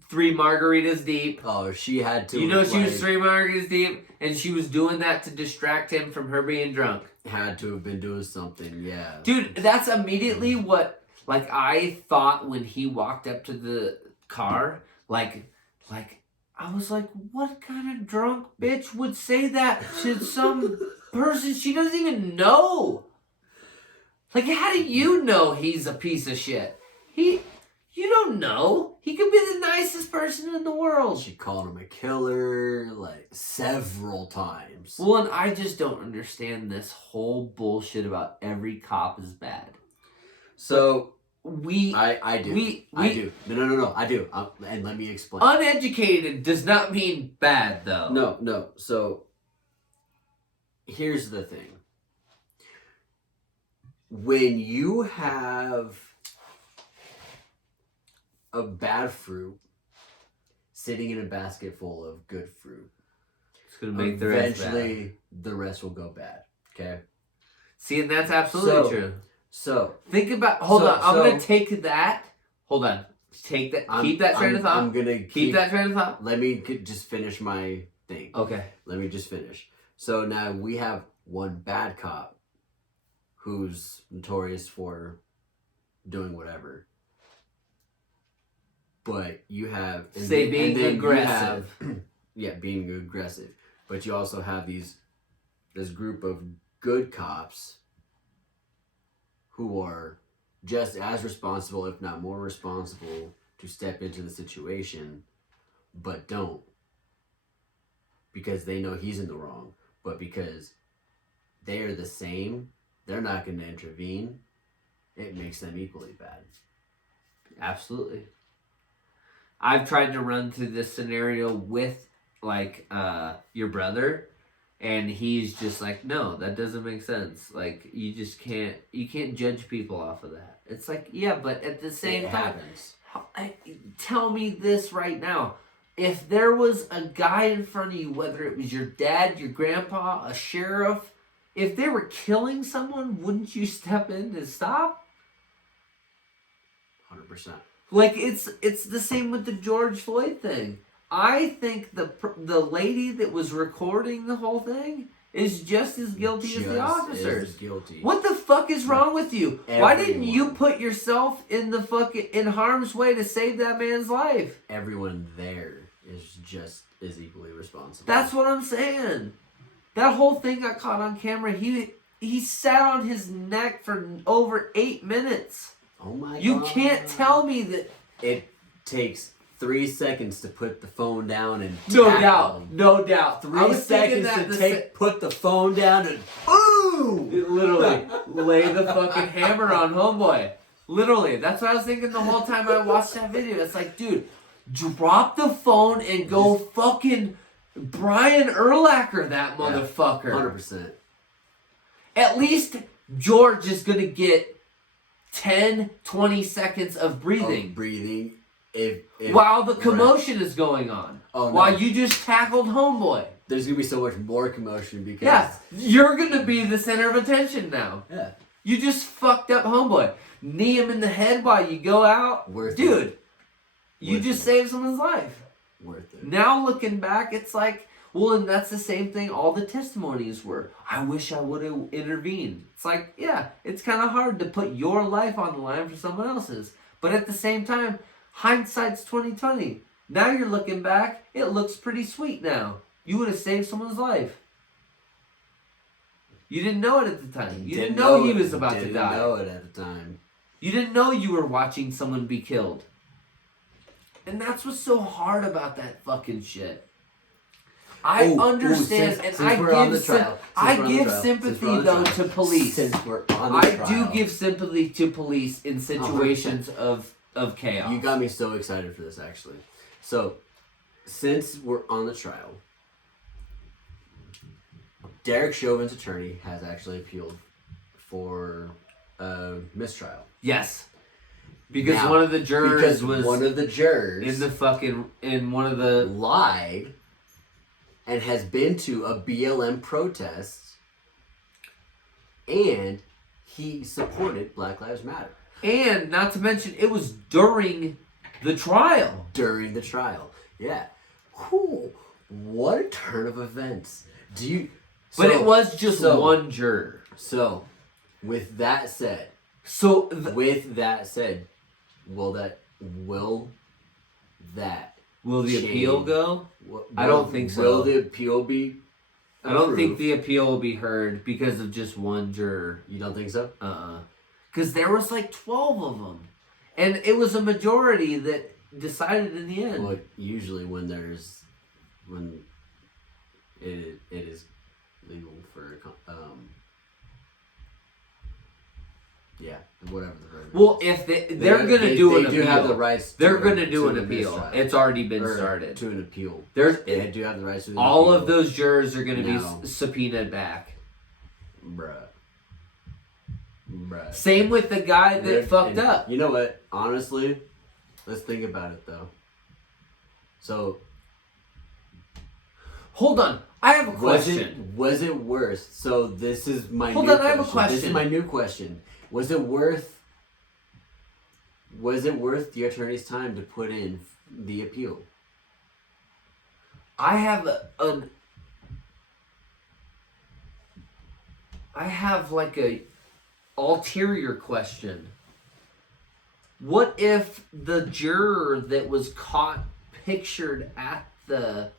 3 margaritas deep. Oh, she had to. You know she was 3 margaritas deep, and she was doing that to distract him from her being drunk. Had to have been doing something, yeah. Dude, that's immediately what, like, I thought when he walked up to the car, like, I was like, what kind of drunk bitch would say that to some person she doesn't even know? Like, how do you know he's a piece of shit? You don't know. He could be the nicest person in the world. She called him a killer, like, several times. Well, and I just don't understand this whole bullshit about every cop is bad. So, I do. I do. No, I do. And let me explain. Uneducated does not mean bad, though. No. So, here's the thing. When you have a bad fruit sitting in a basket full of good fruit, it's going to make the rest bad. Eventually, the rest will go bad. Okay? See, and that's absolutely true. So think about. Hold on. I'm going to take that. Hold on. Take that. Keep that train of thought. I'm going to keep that train of thought. Let me just finish my thing. Okay. Let me just finish. So now we have one bad cop who's notorious for doing whatever. But you have... being aggressive. Being aggressive. But you also have this group of good cops who are just as responsible, if not more responsible, to step into the situation, but don't. Because they know he's in the wrong. But because they are the same, they're not going to intervene. It makes them equally bad. Absolutely. I've tried to run through this scenario with, like, your brother, and he's just like, no, that doesn't make sense. Like, you can't judge people off of that. It's like, yeah, but at the same time, happens. Tell me this right now. if there was a guy in front of you, whether it was your dad, your grandpa, a sheriff, if they were killing someone, wouldn't you step in and stop? 100%. Like, it's the same with the George Floyd thing. I think the lady that was recording the whole thing is just as guilty as the officers. Guilty. What the fuck is wrong with you? Everyone. Why didn't you put yourself in harm's way to save that man's life? Everyone there is just as equally responsible. That's what I'm saying. That whole thing got caught on camera. He sat on his neck for over 8 minutes. Oh my God. You can't tell me that. It takes 3 seconds to put the phone down and No tackle doubt. him. No doubt. 3 seconds to put the phone down and boom! Literally, lay the fucking hammer on homeboy. Literally, that's what I was thinking the whole time I watched that video. It's like, dude, drop the phone and go fucking Brian Urlacher that motherfucker. 100%. At least George is going to get 10, 20 seconds of breathing. If while the commotion is going on. Oh, no. While you just tackled homeboy. There's going to be so much more commotion because... Yeah, you're going to be the center of attention now. Yeah. You just fucked up homeboy. Knee him in the head while you go out. Dude, you just saved someone's life. Worth it. Now looking back, it's like, well, and that's the same thing all the testimonies were. I wish I would have intervened. It's like, yeah, it's kind of hard to put your life on the line for someone else's. But at the same time, hindsight's 20/20. Now you're looking back, it looks pretty sweet now. You would have saved someone's life. You didn't know it at the time. You didn't know he was about to die. Didn't know it at the time. You didn't know you were watching someone be killed. And that's what's so hard about that fucking shit. I understand, and I give sympathy though to police. I do give sympathy to police in situations of chaos. You got me so excited for this, actually. So, since we're on the trial, Derek Chauvin's attorney has actually appealed for mistrial. Yes. Because one of the jurers lied and has been to a BLM protest, and he supported Black Lives Matter. And not to mention, it was during the trial. During the trial, yeah. Cool. What a turn of events. But it was just one juror. So, with that said, will the appeal go? I don't think so. Will the appeal be approved? I don't think the appeal will be heard because of just one juror. You don't think so? Because there was like 12 of them. And it was a majority that decided in the end. Well, usually when it is legal for whatever the verdict. Well, if they're going to do an appeal, do have the rights. They're going to do an appeal. It's already been started to an appeal. They do have the rights to an all appeal. of those jurors are going to be subpoenaed back. Bruh. Same with the guy that fucked up. You know what? Honestly, let's think about it though. So, hold on. I have a question. Was it worth? So this is my. Hold on. I have a question. This is my new question. Was it worth the attorney's time to put in the appeal? I have like a ulterior question. What if the juror that was caught pictured at the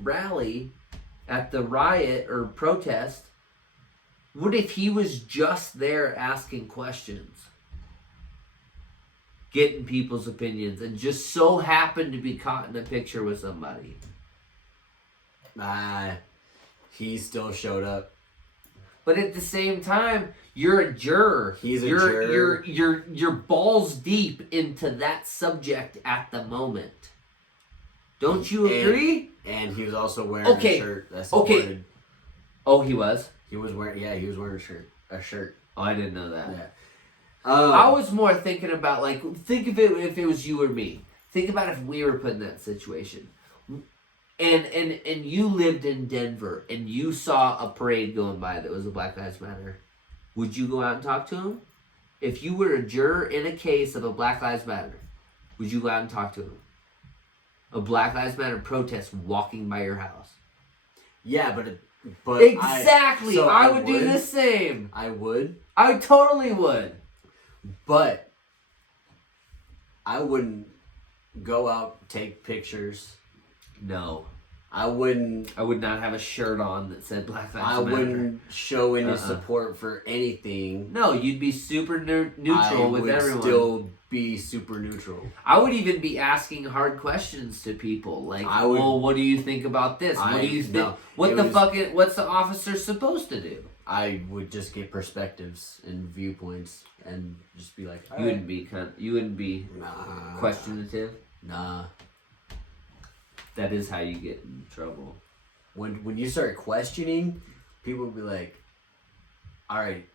rally, at the riot or protest, what if he was just there asking questions, getting people's opinions, and just so happened to be caught in a picture with somebody? He still showed up. But at the same time, you're a juror. Juror. You're balls deep into that subject at the moment. Don't you agree? And he was also wearing a shirt that supported. Oh, he was? He was wearing a shirt. Oh, I didn't know that. Yeah. I was more thinking about, think of it if it was you or me. Think about if we were put in that situation. And you lived in Denver and you saw a parade going by that was a Black Lives Matter. Would you go out and talk to him? If you were a juror in a case of a Black Lives Matter, would you go out and talk to him? A Black Lives Matter protest walking by your house. Yeah, but exactly. I would do the same. I would. I totally would. But I wouldn't go out, take pictures. No. I wouldn't. I would not have a shirt on that said Black Lives Matter. I wouldn't show any support for anything. No, you'd be super neutral with everyone. I would still be super neutral. I would even be asking hard questions to people. Like, well, what do you think about this? What do you think? No, what's the officer supposed to do? I would just get perspectives and viewpoints and just be like, you wouldn't be questionative? Nah. That is how you get in trouble. When you start questioning, people will be like, all right,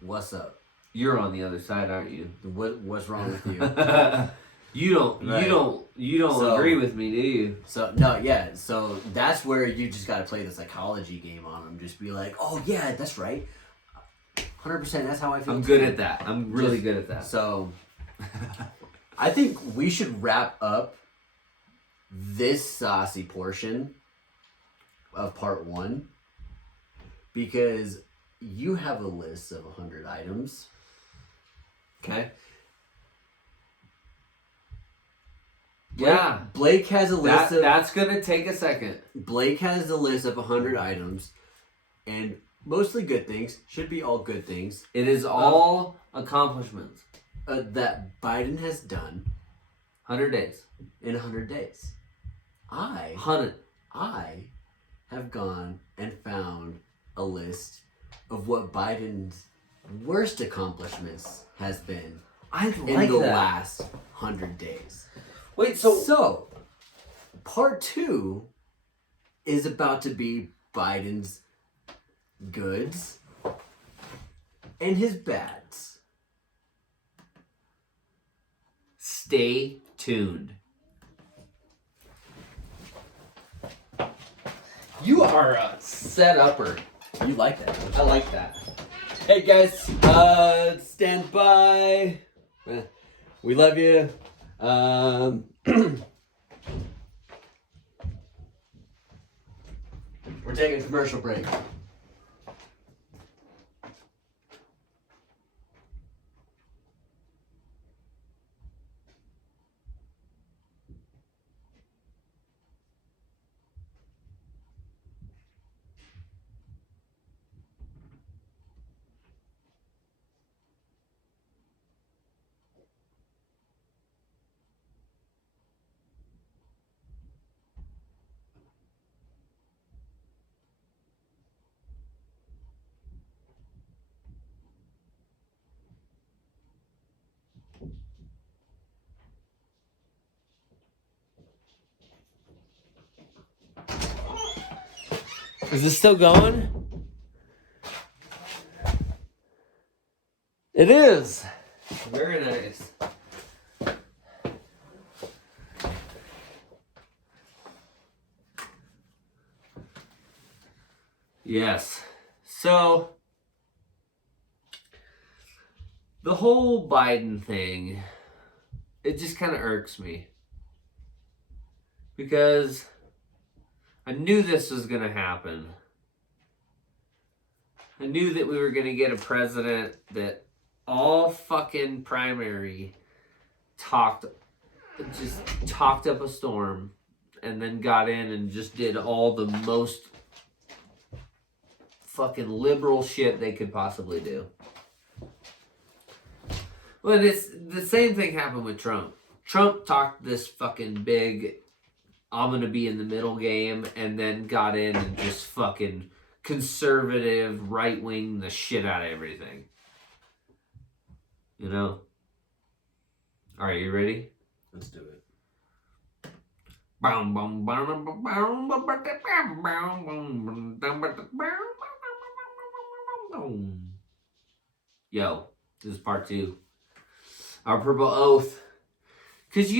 what's up? You're on the other side, aren't you? What's wrong with you? You don't agree with me, do you? So that's where you just gotta play the psychology game on them. Just be like, oh yeah, that's right. 100%, that's how I feel. I'm good at that. I'm really good at that. So I think we should wrap up this saucy portion of part 1 because you have a list of 100 items. Okay. Yeah. Blake has a list that's gonna take a second. Blake has a list of 100 items and mostly good things. Should be all good things. It is all accomplishments that Biden has done 100 days. In 100 days. I have gone and found a list of what Biden's worst accomplishments has been in the last 100 days. Wait, so part 2 is about to be Biden's goods and his bads. Stay tuned. You are a set-upper. You like that? I like that. Hey guys, stand by. We love you. We're taking a commercial break. Is this still going? It is. Very nice. Yes. So, the whole Biden thing, it just kind of irks me. Because I knew this was going to happen. I knew that we were going to get a president that all fucking primary talked up a storm and then got in and just did all the most fucking liberal shit they could possibly do. Well, it's the same thing happened with Trump. Trump talked this fucking big, I'm gonna be in the middle game, and then got in and just fucking conservative, right-wing the shit out of everything. You know? Alright, you ready? Let's do it. Yo, this is part 2. Our purple oath Because,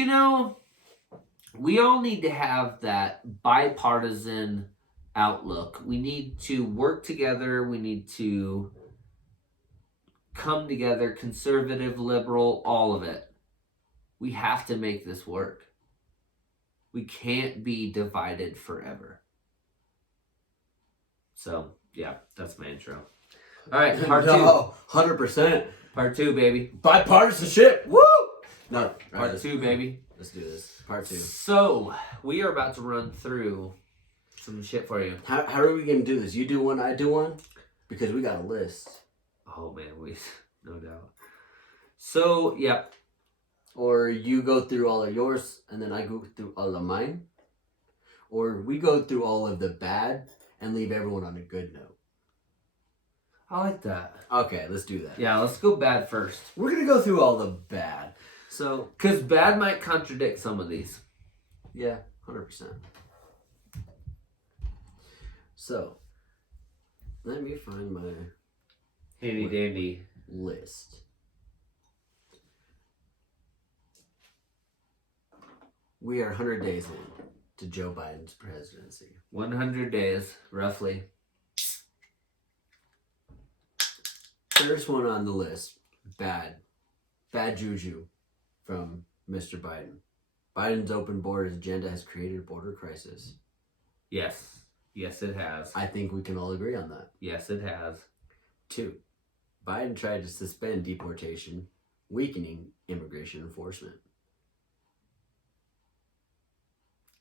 we all need to have that bipartisan outlook. We need to work together. We need to come together, conservative, liberal, all of it. We have to make this work. We can't be divided forever. So, yeah, that's my intro. All right, part 2. 100%. Part 2, baby. Bipartisanship. Woo! No, Part 2, baby. Let's do this. Part 2. So, we are about to run through some shit for you. How are we going to do this? You do one, I do one? Because we got a list. Oh, man, no doubt. So, yeah. Or you go through all of yours, and then I go through all of mine. Or we go through all of the bad and leave everyone on a good note. I like that. Okay, let's do that. Yeah, let's go bad first. We're going to go through all the bad. So, because bad might contradict some of these. Yeah, 100%. So, let me find my handy dandy list. We are 100 days in to Joe Biden's presidency. 100 days, roughly. First one on the list, bad juju from Mr. Biden. Biden's open borders agenda has created a border crisis. Yes, it has. I think we can all agree on that. Yes, it has. 2, Biden tried to suspend deportation, weakening immigration enforcement.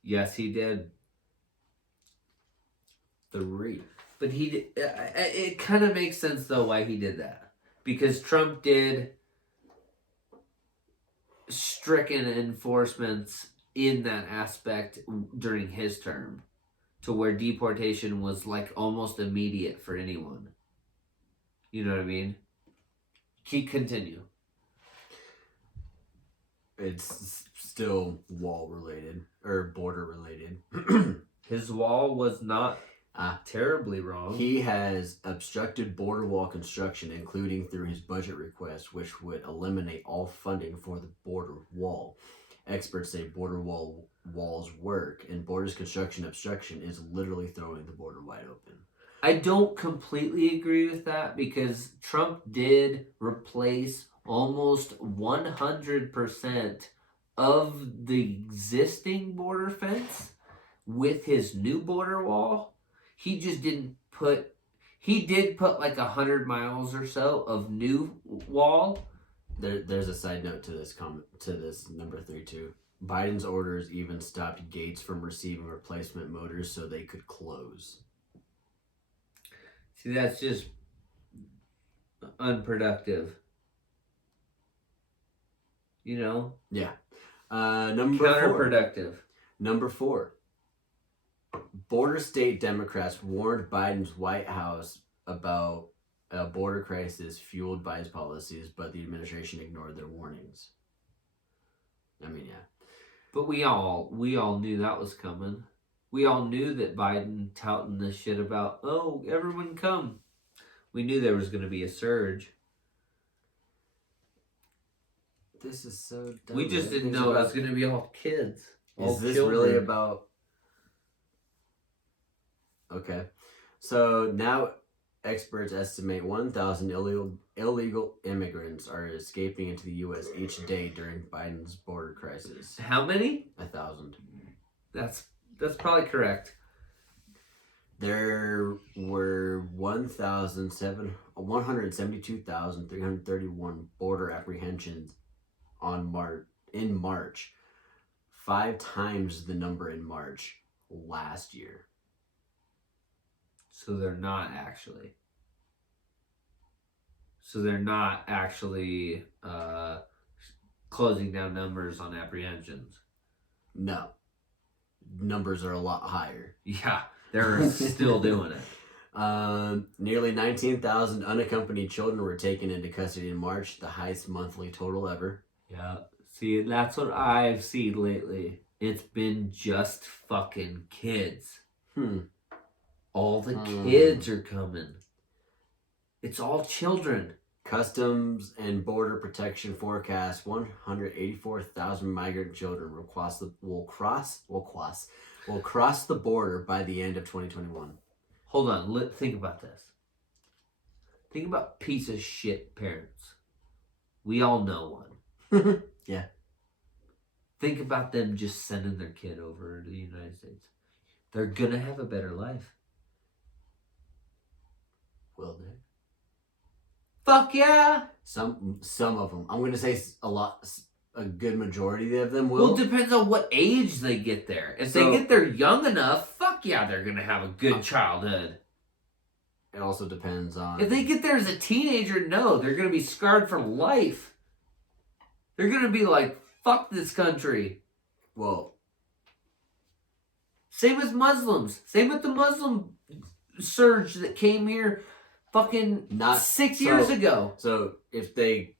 Yes, he did. 3, but he did, it kind of makes sense though why he did that, because Trump did stricken enforcements in that aspect during his term, to where deportation was like almost immediate for anyone. You know what I mean? Continue. It's still wall related or border related. His wall was not terribly wrong. He has obstructed border wall construction, including through his budget request, which would eliminate all funding for the border wall. Experts say border walls work, and borders construction obstruction is literally throwing the border wide open. I don't completely agree with that, because Trump did replace almost 100% of the existing border fence with his new border wall. He just didn't put... He did put like 100 miles or so of new wall. There's a side note to this comment, to this number 3 too. Biden's orders even stopped gates from receiving replacement motors so they could close. See, that's just unproductive. You know? Yeah. Number Counterproductive. 4. Number 4. Border state Democrats warned Biden's White House about a border crisis fueled by his policies, but the administration ignored their warnings. I mean, yeah. But we all knew that was coming. We all knew that Biden touting this shit about, oh, everyone come. We knew there was going to be a surge. This is so dumb. We just didn't know it was going to be all kids. Is this really about... Okay. So now experts estimate 1,000 illegal immigrants are escaping into the U.S. each day during Biden's border crisis. How many? 1,000. That's probably correct. There were 172,331 border apprehensions in March, 5 times the number in March last year. So they're not actually closing down numbers on apprehensions. No. Numbers are a lot higher. Yeah, they're still doing it. Nearly 19,000 unaccompanied children were taken into custody in March, the highest monthly total ever. Yeah. See, that's what I've seen lately. It's been just fucking kids. All the kids are coming. It's all children. Customs and Border Protection forecast 184,000 migrant children will cross the border by the end of 2021. Hold on, think about this. Think about piece of shit parents. We all know one. Yeah. Think about them just sending their kid over to the United States. They're gonna have a better life. Will they? Fuck yeah! Some of them. I'm gonna say a good majority of them will. Well, it depends on what age they get there. If they get there young enough, fuck yeah, they're gonna have a good childhood. It also depends on... If they get there as a teenager, no, they're gonna be scarred for life. They're gonna be like, fuck this country. Well... Same as Muslims. Same with the Muslim surge that came here fucking 6 years ago. So, if they...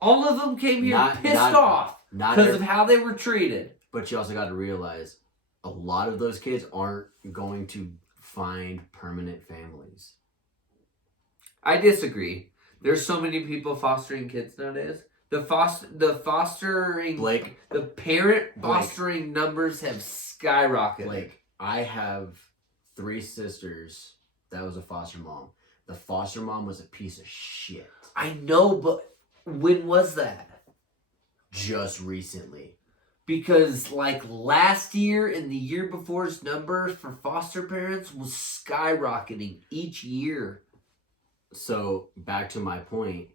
All of them came here pissed off because of how they were treated. But you also got to realize, a lot of those kids aren't going to find permanent families. I disagree. There's so many people fostering kids nowadays. The parent fostering numbers have skyrocketed. Like, I have 3 sisters that was a foster mom. The foster mom was a piece of shit. I know, but when was that? Just recently. Because, like, last year and the year before's numbers for foster parents was skyrocketing each year. So, back to my point,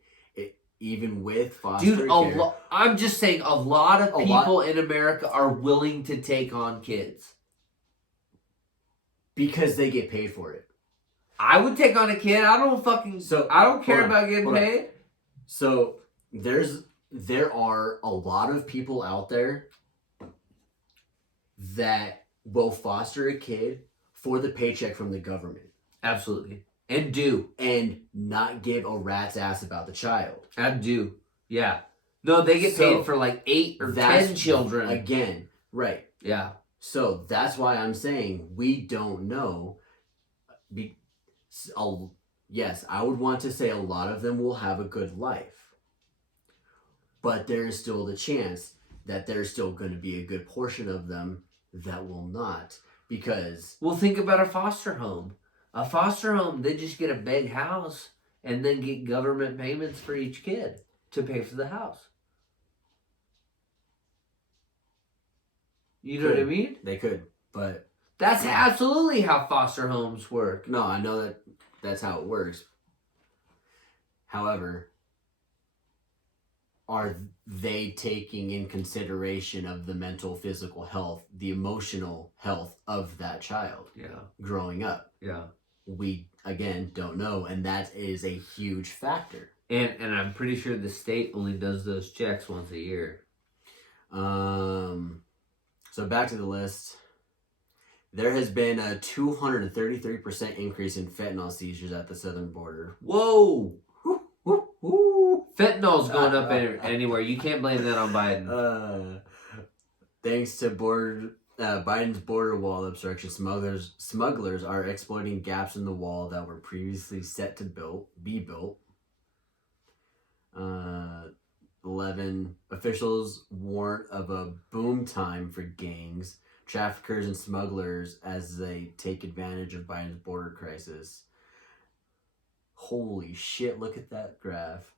even with foster care... I'm just saying a lot of people in America are willing to take on kids. Because they get paid for it. I would take on a kid. I don't care about getting paid. So, there are a lot of people out there that will foster a kid for the paycheck from the government. Absolutely. And do. And not give a rat's ass about the child. And do. Yeah. No, they get paid for like 8 or 10 children. Again. Right. Yeah. So that's why I'm saying we don't know. Yes, I would want to say a lot of them will have a good life. But there is still the chance that there's still going to be a good portion of them that will not. Because... Well, think about a foster home. A foster home, they just get a big house and then get government payments for each kid to pay for the house. You know what I mean? They could, but... That's absolutely how foster homes work. No, I know that's how it works. However, are they taking in consideration of the mental, physical health, the emotional health of that child? Yeah. Growing up. Yeah. We, again, don't know, and that is a huge factor. And I'm pretty sure the state only does those checks once a year. So back to the list. There has been a 233% increase in fentanyl seizures at the southern border. Whoa! Fentanyl's going up anywhere. You can't blame that on Biden. Thanks to Biden's border wall obstruction, smugglers are exploiting gaps in the wall that were previously set to be built. 11 officials warn of a boom time for gangs, traffickers, and smugglers as they take advantage of Biden's border crisis. Holy shit, look at that graph.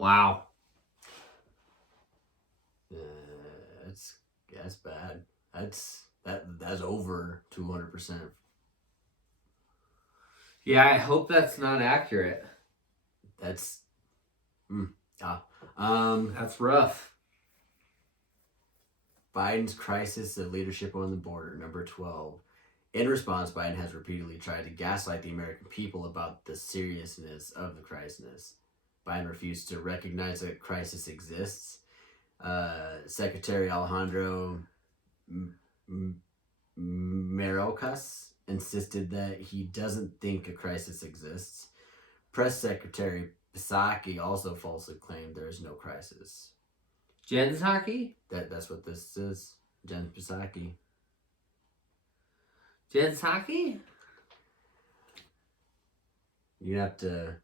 Wow. That's bad. That's over 200%. Yeah, I hope that's not accurate. That's that's rough. Biden's crisis of leadership on the border, number 12. In response, Biden has repeatedly tried to gaslight the American people about the seriousness of the crisis. Biden refused to recognize that a crisis exists. Secretary Alejandro Mayorkas insisted that he doesn't think a crisis exists. Press Secretary Psaki also falsely claimed there is no crisis. Jen's hockey? That's what this is. Jen Psaki. Jen Psaki? You have to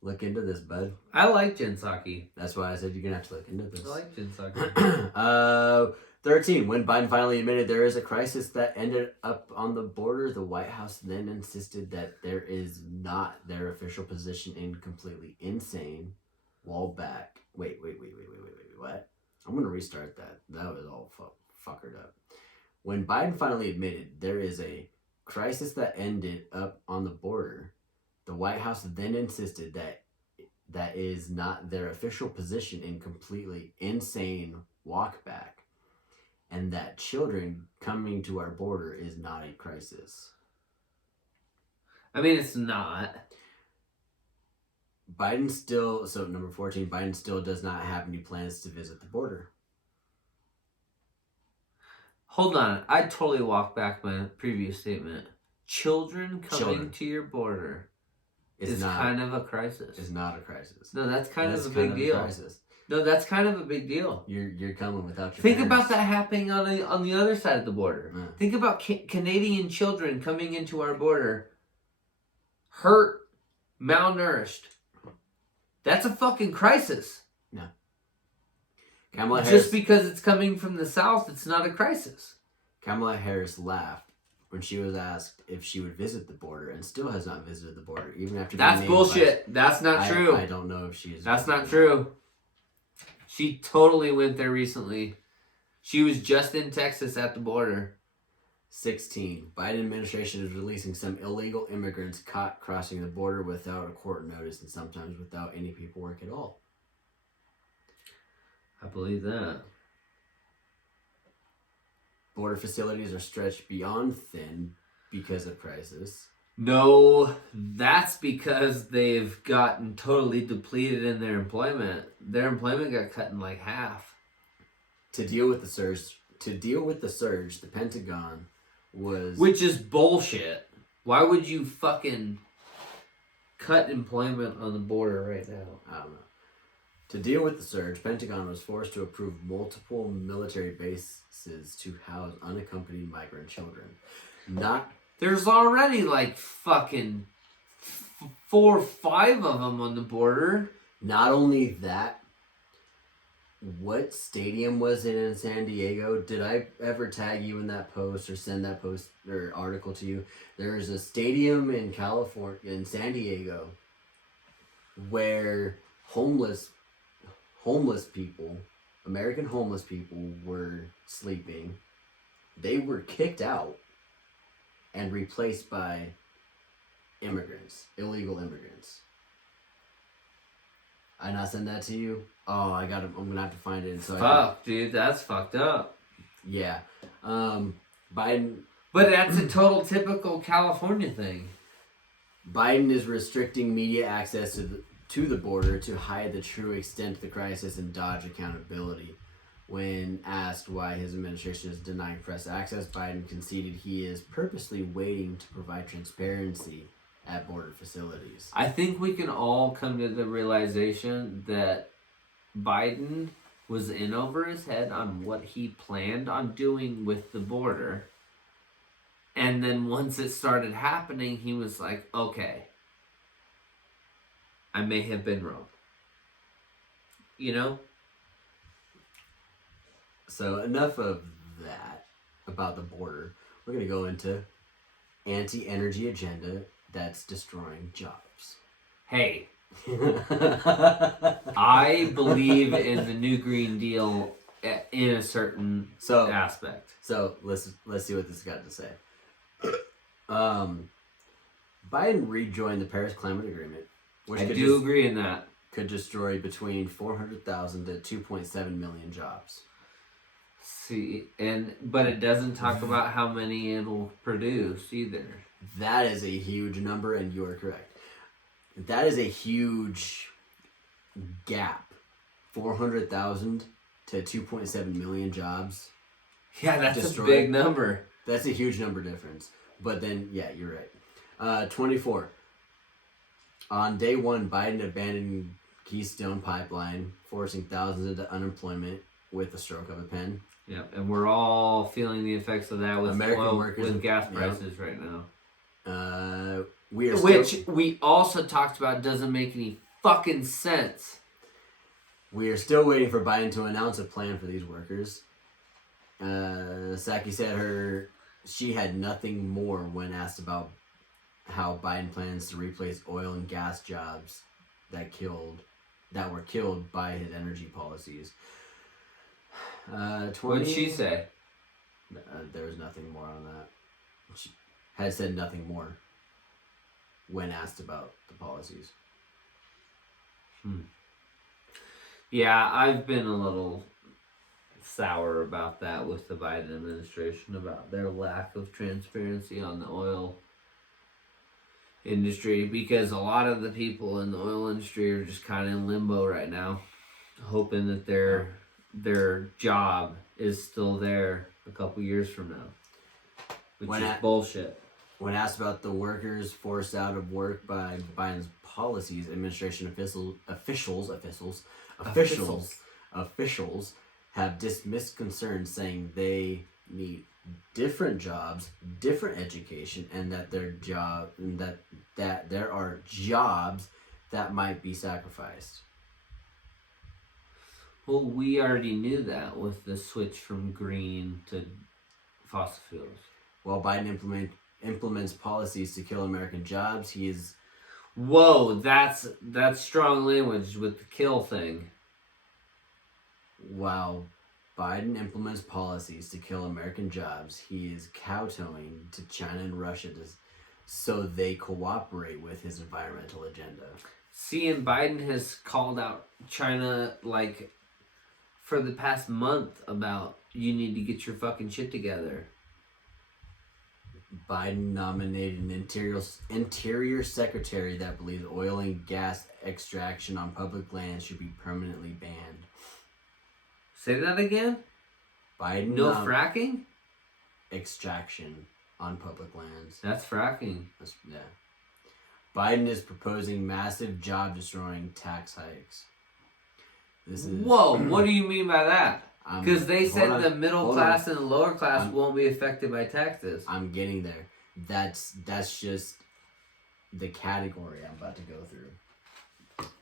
look into this, bud. I like Jen Psaki. That's why I said you're gonna have to look into this. I like Jen Psaki. 13. When Biden finally admitted there is a crisis that ended up on the border, the White House then insisted that there is not their official position in completely insane. Wall back. Wait. What? I'm gonna restart that. That was all fuckered up. When Biden finally admitted there is a crisis that ended up on the border, the White House then insisted that is not their official position in completely insane walkback, and that children coming to our border is not a crisis. I mean, it's not. Biden still, so number 14, Biden still does not have any plans to visit the border. Hold on. I totally walk back my previous statement. Children coming to your border is kind of a crisis. It's not a crisis. No, that's kind of a big deal. No, that's kind of a big deal. You're coming without your Think parents. about that happening on the other side of the border. Yeah. Think about Canadian children coming into our border, hurt, malnourished. That's a fucking crisis. No. Kamala Harris, Just because it's coming from the South, it's not a crisis. Kamala Harris laughed when she was asked if she would visit the border, and still has not visited the border, even after. That's bullshit. That's not true. I don't know if she is. That's not true. She totally went there recently. She was just in Texas at the border. 16. Biden administration is releasing some illegal immigrants caught crossing the border without a court notice and sometimes without any paperwork at all. I believe that. Border facilities are stretched beyond thin because of crisis. No, that's because they've gotten totally depleted in their employment. Their employment got cut in like half. To deal with the surge, the Pentagon was... Which is bullshit. Why would you fucking cut employment on the border right now? I don't know. To deal with the surge, Pentagon was forced to approve multiple military bases to house unaccompanied migrant children. There's already like fucking 4 or 5 of them on the border. Not only that, what stadium was it in San Diego? Did I ever tag you in that post or send that post or article to you? There's a stadium in California, in San Diego, where homeless people, American homeless people, were sleeping. They were kicked out and replaced by immigrants, illegal immigrants. I not send that to you? Oh, I'm gonna have to find it. Dude, that's fucked up. Yeah. Biden. But that's a total typical California thing. Biden is restricting media access to the border to hide the true extent of the crisis and dodge accountability. When asked why his administration is denying press access, Biden conceded he is purposely waiting to provide transparency at border facilities. I think we can all come to the realization that Biden was in over his head on what he planned on doing with the border. And then once it started happening, he was like, okay, I may have been wrong. You know? So enough of that about the border. We're going to go into anti-energy agenda that's destroying jobs. Hey, I believe in the new Green Deal in a certain aspect. So let's see what this got to say. Biden rejoined the Paris Climate Agreement, which I do agree in that. Could destroy between 400,000 to 2.7 million jobs. See, but it doesn't talk about how many it'll produce either. That is a huge number, and you are correct. That is a huge gap. 400,000 to 2.7 million jobs. Yeah, that's a big number. That's a huge number difference. But then, yeah, you're right. 24. On day one, Biden abandoned Keystone Pipeline, forcing thousands into unemployment with the stroke of a pen. Yep, and we're all feeling the effects of that with American oil, workers with and- gas yeah. prices right now. Which we also talked about doesn't make any fucking sense. We are still waiting for Biden to announce a plan for these workers. Psaki said she had nothing more when asked about how Biden plans to replace oil and gas jobs that were killed by his energy policies. What'd she say? There was nothing more on that. She had said nothing more when asked about the policies. Yeah, I've been a little sour about that with the Biden administration, about their lack of transparency on the oil industry, because a lot of the people in the oil industry are just kind of in limbo right now, hoping that their job is still there a couple years from now, which is bullshit. When asked about the workers forced out of work by Biden's policies, administration officials have dismissed concerns, saying they need different jobs, different education, and that that there are jobs that might be sacrificed. Well, we already knew that with the switch from green to fossil fuels. While Biden implements policies to kill American jobs, he is... Whoa, that's strong language with the kill thing. While Biden implements policies to kill American jobs, he is kowtowing to China and Russia so they cooperate with his environmental agenda. See, and Biden has called out China, like, for the past month about, you need to get your fucking shit together. Biden nominated an interior secretary that believes oil and gas extraction on public lands should be permanently banned. Say that again? Biden No fracking? Extraction on public lands. That's fracking. Yeah. Biden is proposing massive job-destroying tax hikes. Whoa, what do you mean by that? Because they said the middle class and the lower class won't be affected by taxes. I'm getting there. That's just the category I'm about to go through.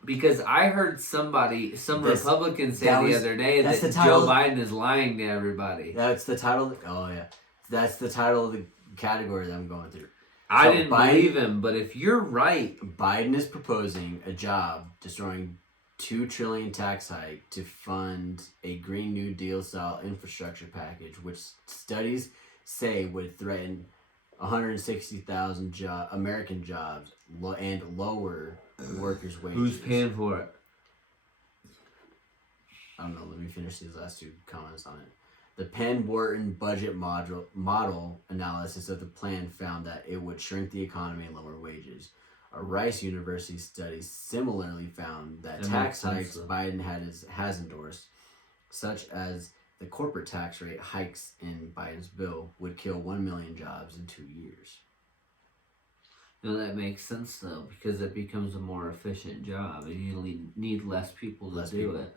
Because I heard some Republicans say the other day that Joe Biden is lying to everybody. That's the title. Oh, yeah. That's the title of the category that I'm going through. I didn't believe him, but if you're right... Biden is proposing a job-destroying $2 trillion tax hike to fund a Green New Deal-style infrastructure package, which studies say would threaten 160,000 American jobs and lower workers' wages. Who's paying for it? I don't know. Let me finish these last two comments on it. The Penn-Wharton budget model analysis of the plan found that it would shrink the economy and lower wages. A Rice University study similarly found that tax hikes Biden has endorsed, such as the corporate tax rate hikes in Biden's bill, would kill 1 million jobs in 2 years. No, that makes sense, though, because it becomes a more efficient job, and you need less people to do it.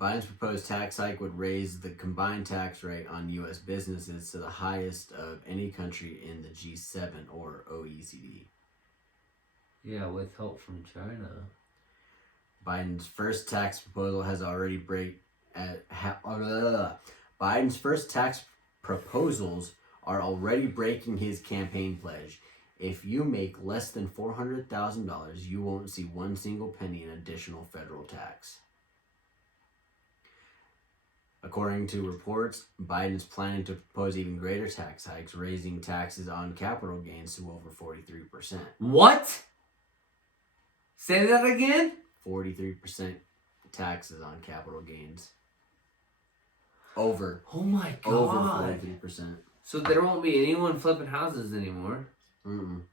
Biden's proposed tax hike would raise the combined tax rate on U.S. businesses to the highest of any country in the G7 or OECD. Yeah, with help from China. Biden's first tax proposal has already Biden's first tax proposals are already breaking his campaign pledge. If you make less than $400,000, you won't see one single penny in additional federal tax. According to reports, Biden's planning to propose even greater tax hikes, raising taxes on capital gains to over 43%. What? Say that again? 43% taxes on capital gains. Over. Oh my God. Over 43%. So there won't be anyone flipping houses anymore. 43%?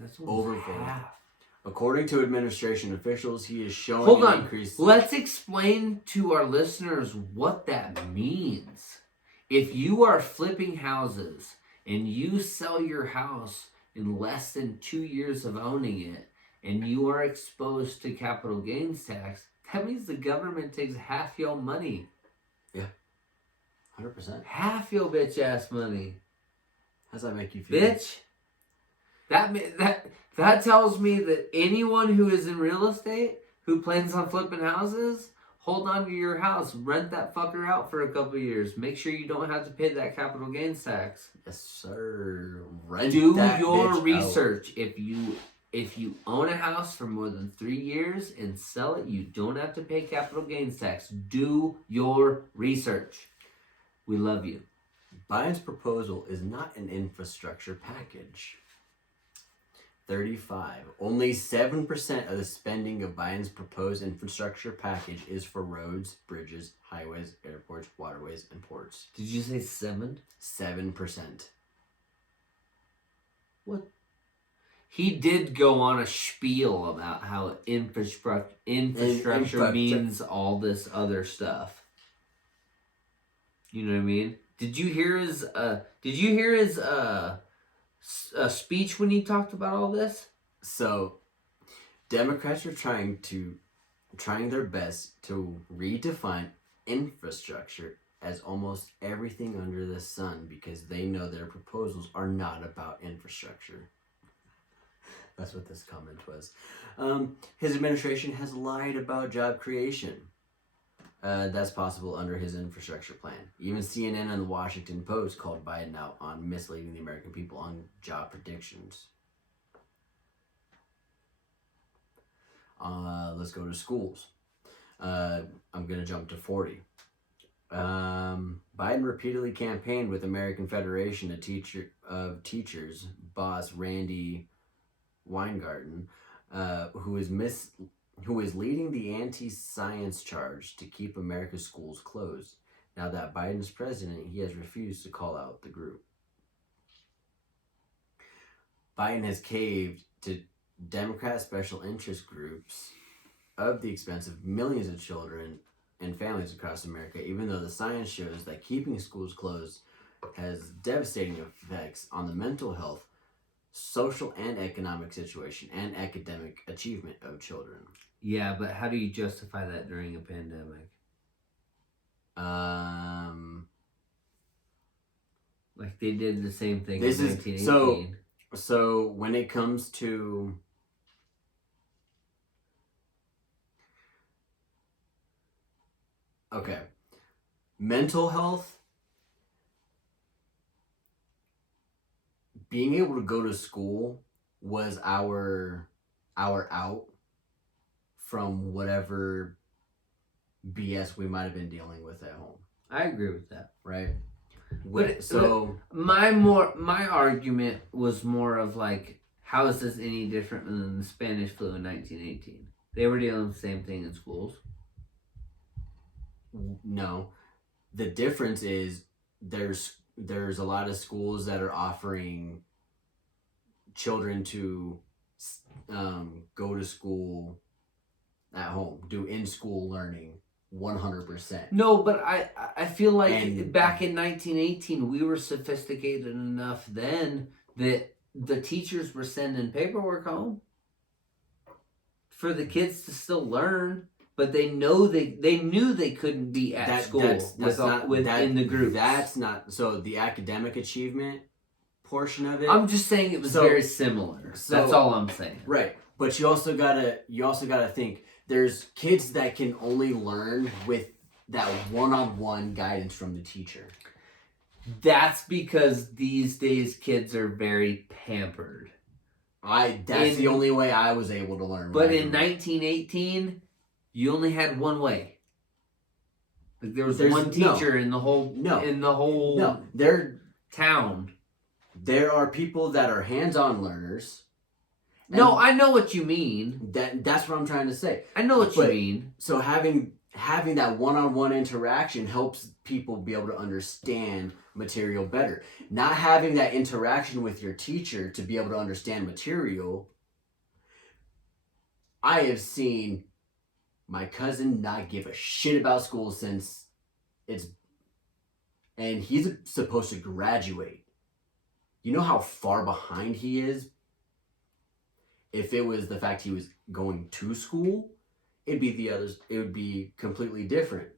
That's over half. According to administration officials, he is showing Hold an on. increase. Let's explain to our listeners what that means. If you are flipping houses and you sell your house in less than 2 years of owning it, and you are exposed to capital gains tax, that means the government takes half your money. Yeah. 100%. Half your bitch ass money. How's that make you feel? Bitch. That tells me that anyone who is in real estate who plans on flipping houses, hold on to your house, rent that fucker out for a couple of years. Make sure you don't have to pay that capital gains tax. Yes, sir. Rent Do that your bitch research. out. If you own a house for more than 3 years and sell it, you don't have to pay capital gains tax. Do your research. We love you. Biden's proposal is not an infrastructure package. 35. Only 7% of the spending of Biden's proposed infrastructure package is for roads, bridges, highways, airports, waterways, and ports. Did you say 7? 7%. What? He did go on a spiel about how infrastructure means all this other stuff. You know what I mean? Did you hear his speech when he talked about all this? So, Democrats are trying their best to redefine infrastructure as almost everything under the sun because they know their proposals are not about infrastructure. That's what this comment was. His administration has lied about job creation. That's possible under his infrastructure plan. Even CNN and the Washington Post called Biden out on misleading the American people on job predictions. Let's go to schools. I'm going to jump to 40. Biden repeatedly campaigned with American Federation of Teachers boss Randy Weingarten, who is leading the anti-science charge to keep America's schools closed. Now that Biden's president, he has refused to call out the group. Biden has caved to Democrat special interest groups of the expense of millions of children and families across America, even though the science shows that keeping schools closed has devastating effects on the mental health, social and economic situation, and academic achievement of children. Yeah, but how do you justify that during a pandemic? Like they did the same thing in 1918. So when it comes to mental health, being able to go to school was our out from whatever BS we might have been dealing with at home. I agree with that. Right? My argument was more of like, how is this any different than the Spanish flu in 1918? They were dealing with the same thing in schools. No. The difference is there's a lot of schools that are offering children to go to school at home, do in-school learning 100%. No, but I feel like back in 1918, we were sophisticated enough then that the teachers were sending paperwork home for the kids to still learn, but they knew they couldn't be at school within the group. That's not so the academic achievement portion of it. I'm just saying it was very similar. That's all I'm saying. Right, but you also gotta think. There's kids that can only learn with that one-on-one guidance from the teacher. That's because these days kids are very pampered. That's the only way I was able to learn. But in 1918, you only had one way. Like there's one teacher in the whole town. There are people that are hands-on learners. No, I know what you mean. That's what I'm trying to say. I know what you mean. So having that one-on-one interaction helps people be able to understand material better. Not having that interaction with your teacher to be able to understand material. I have seen my cousin not give a shit about school and he's supposed to graduate. You know how far behind he is? If it was the fact he was going to school, it'd be the others. It would be completely different.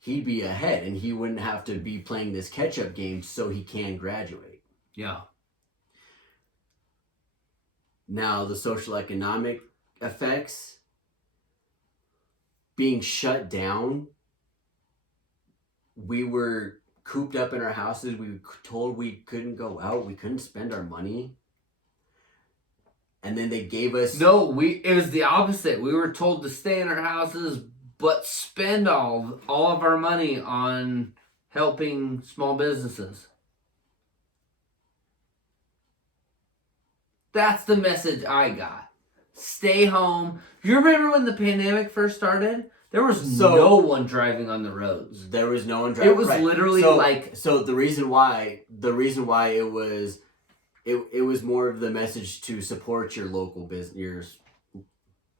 He'd be ahead, and he wouldn't have to be playing this catch-up game so he can graduate. Yeah. Now, the social economic effects, being shut down, we were cooped up in our houses. We were told we couldn't go out. We couldn't spend our money. And then they gave us... No, it was the opposite. We were told to stay in our houses, but spend all of our money on helping small businesses. That's the message I got. Stay home. You remember when the pandemic first started? There was no one driving on the roads. There was no one driving. It was literally So the reason why it was more of the message to support your local business, your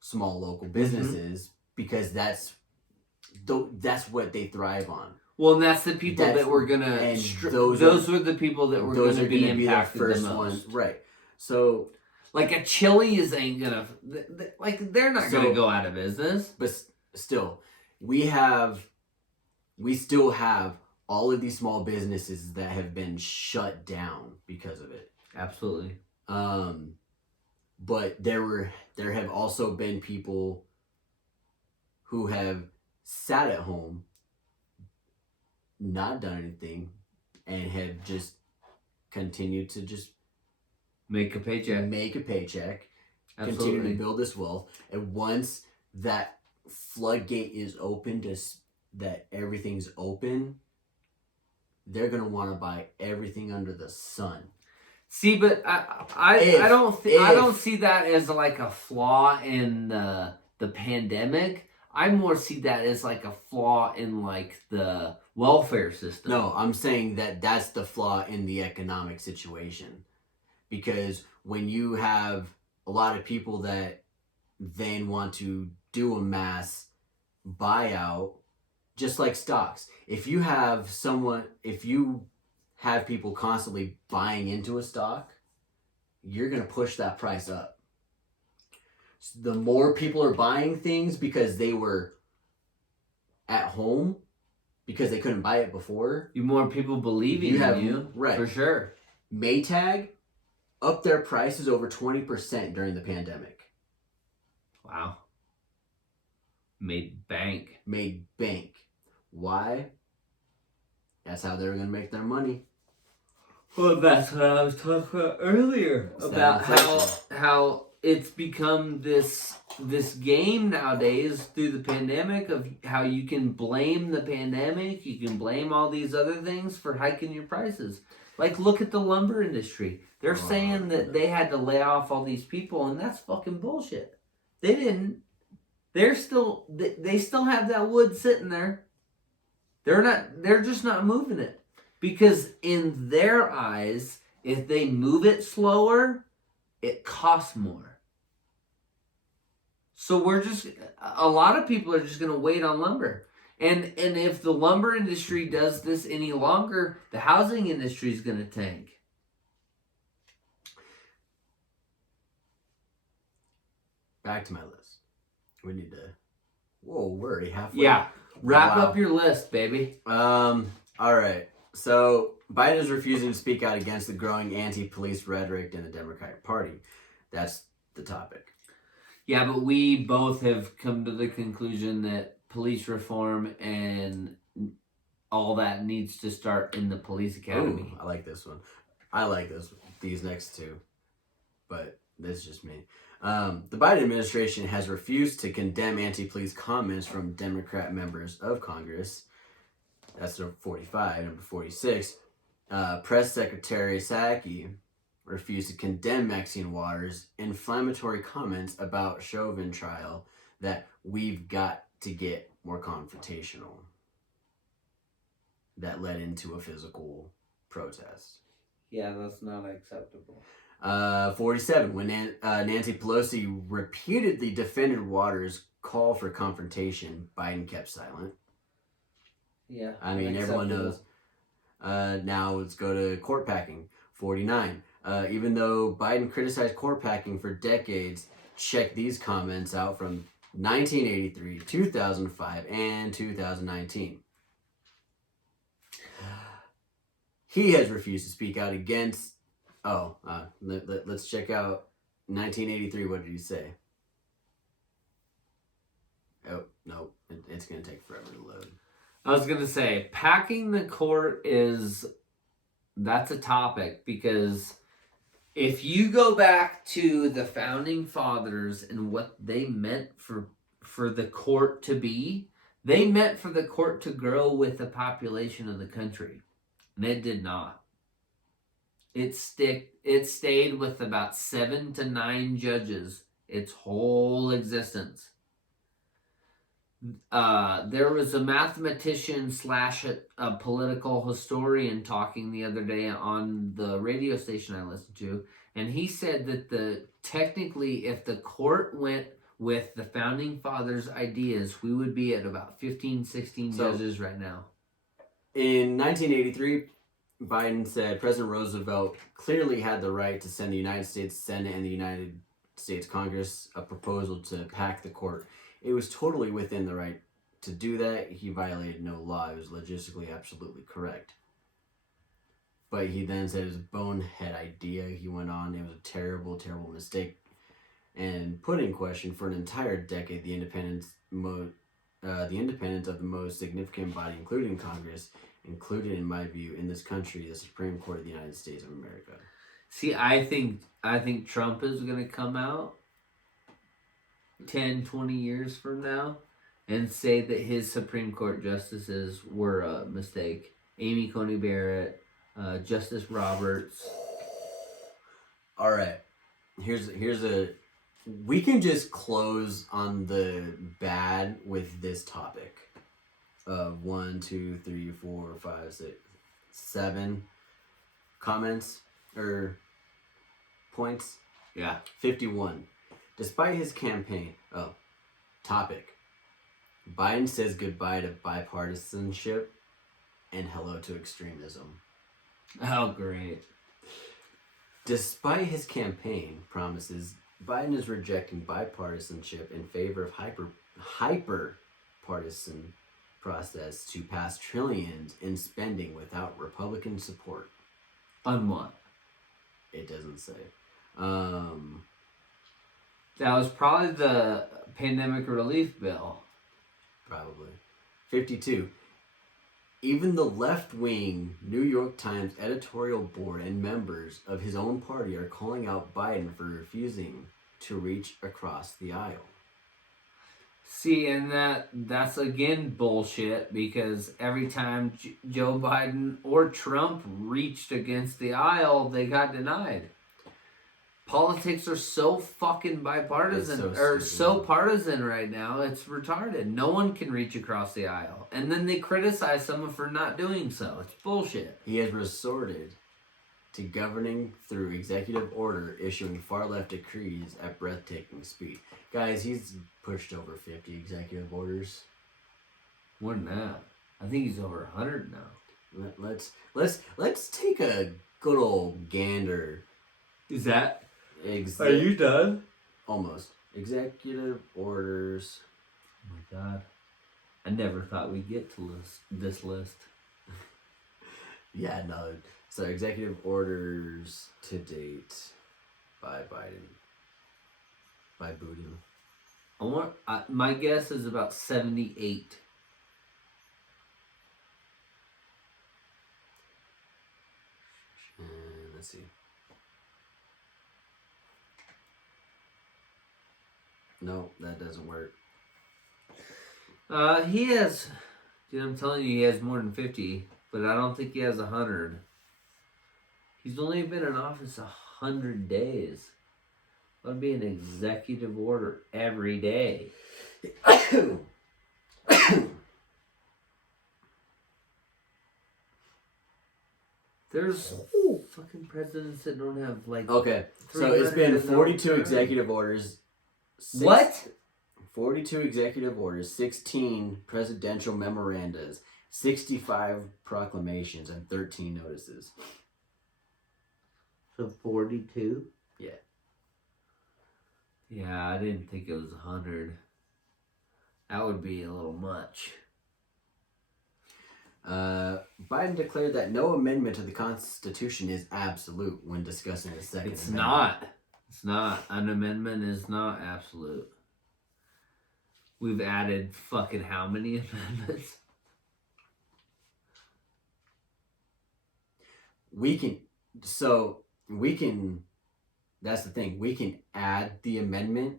small local businesses, because that's what they thrive on. Well, and that's the people that were gonna. Those were the people that were gonna be impacted the most. Ones, right? So, like a Chili's ain't gonna, like they're not gonna go out of business. But still, we still have all of these small businesses that have been shut down because of it. Absolutely. But there have also been people who have sat at home, not done anything, and have just continued to just make a paycheck, Absolutely. Continue to build this wealth. And once that floodgate is open, that everything's open, they're gonna want to buy everything under the sun. See, but I don't see that as like a flaw in the pandemic. I more see that as like a flaw in like the welfare system. No, I'm saying that's the flaw in the economic situation. Because when you have a lot of people that then want to do a mass buyout, just like stocks, if you have people constantly buying into a stock, you're going to push that price up. The more people are buying things because they were at home, because they couldn't buy it before, the more people believing in you, right? For sure. Maytag up their prices over 20% during the pandemic. Wow. Made bank. Why? That's how they were going to make their money. Well, that's what I was talking about earlier. About how it's become this game nowadays through the pandemic of how you can blame the pandemic, you can blame all these other things for hiking your prices. Like, look at the lumber industry. They're saying that they had to lay off all these people, and that's fucking bullshit. They didn't. They still have that wood sitting there. They're just not moving it. Because in their eyes, if they move it slower, it costs more. So a lot of people are just going to wait on lumber. And if the lumber industry does this any longer, the housing industry is going to tank. Back to my list. We need to... Whoa, we're already halfway. Yeah. Wrap up your list, baby. All right. So, Biden is refusing to speak out against the growing anti-police rhetoric in the Democratic Party. That's the topic. Yeah, but we both have come to the conclusion that police reform and all that needs to start in the police academy. Ooh, I like this one. I like these next two. But that's just me. The Biden administration has refused to condemn anti-police comments from Democrat members of Congress. That's number 45. Number 46. Press Secretary Psaki refused to condemn Maxine Waters' inflammatory comments about Chauvin trial that we've got to get more confrontational. That led into a physical protest. Yeah, that's not acceptable. 47. When Nancy Pelosi repeatedly defended Waters' call for confrontation, Biden kept silent. Yeah. I mean, everyone knows. Now let's go to court packing. 49. Even though Biden criticized court packing for decades, check these comments out from 1983, 2005, and 2019. He has refused to speak out against. Let's check out 1983. What did he say? Oh, no. It's going to take forever to load. I was going to say, packing the court that's a topic, because if you go back to the founding fathers and what they meant for the court to be, they meant for the court to grow with the population of the country. And it did not. It stayed with about 7 to 9 judges its whole existence. There was a mathematician / a political historian talking the other day on the radio station I listened to, and he said that technically, if the court went with the founding fathers' ideas, we would be at about 15, 16 judges right now. In 1983, Biden said President Roosevelt clearly had the right to send the United States Senate and the United States Congress a proposal to pack the court. It was totally within the right to do that. He violated no law. It was logistically absolutely correct. But he then said it was a bonehead idea. He went on, it was a terrible, terrible mistake, and put in question for an entire decade the independence of the most significant body, including Congress, included, in my view, in this country, the Supreme Court of the United States of America. See, I think Trump is going to come out 10, 20 years from now and say that his Supreme Court justices were a mistake. Amy Coney Barrett, Justice Roberts. All right. We can just close on the bad with this topic of 1, 2, 3, 4, 5, 6, 7 comments or points. Yeah. 51. Despite his campaign, topic. Biden says goodbye to bipartisanship and hello to extremism. Oh, great. Despite his campaign promises, Biden is rejecting bipartisanship in favor of hyper-partisan process to pass trillions in spending without Republican support. On what? It doesn't say. That was probably the pandemic relief bill. Probably. 52. Even the left-wing New York Times editorial board and members of his own party are calling out Biden for refusing to reach across the aisle. See, and that's again bullshit, because every time Joe Biden or Trump reached against the aisle, they got denied. Politics are so fucking bipartisan, so partisan right now, it's retarded. No one can reach across the aisle. And then they criticize someone for not doing so. It's bullshit. He has resorted to governing through executive order, issuing far-left decrees at breathtaking speed. Guys, he's pushed over 50 executive orders. More than that. I think he's over 100 now. Let's take a good old gander. Is that... Are you done? Almost. Executive orders. Oh my God. I never thought we'd get to this list. Yeah, no. So executive orders to date by Biden. By Biden. My guess is about 78. Let's see. No, that doesn't work. He has... Dude, I'm telling you, he has more than 50. But I don't think he has 100. He's only been in office 100 days. That would be an executive order every day. There's fucking presidents that don't have like... Okay, so it's been 42 executive orders. What? 42 executive orders, 16 presidential memorandas, 65 proclamations, and 13 notices. So 42? Yeah. Yeah, I didn't think it was 100. That would be a little much. Biden declared that no amendment to the Constitution is absolute when discussing the Second It's Amendment. not. It's not. An amendment is not absolute. We've added fucking how many amendments? We can, that's the thing, we can add the amendment,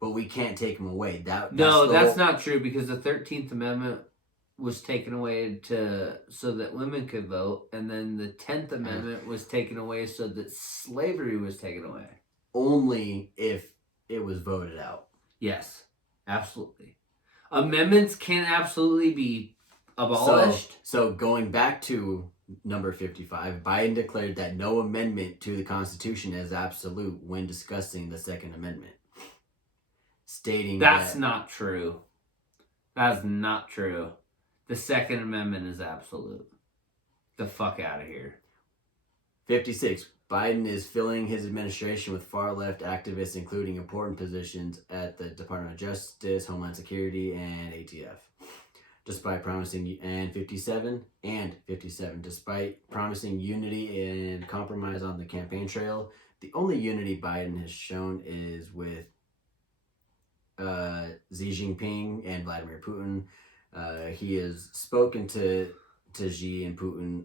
but we can't take them away. That's not true, because the 13th Amendment was taken away so that women could vote, and then the 10th Amendment was taken away so that slavery was taken away. Only if it was voted out. Yes, absolutely. Amendments can absolutely be abolished. So going back to number 55, Biden declared that no amendment to the Constitution is absolute when discussing the Second Amendment. Stating That's not true. That's not true. The Second Amendment is absolute. The fuck out of here. 56. Biden is filling his administration with far-left activists, including important positions at the Department of Justice, Homeland Security, and ATF. Despite promising, and 57, despite promising unity and compromise on the campaign trail, the only unity Biden has shown is with Xi Jinping and Vladimir Putin. He has spoken to Xi and Putin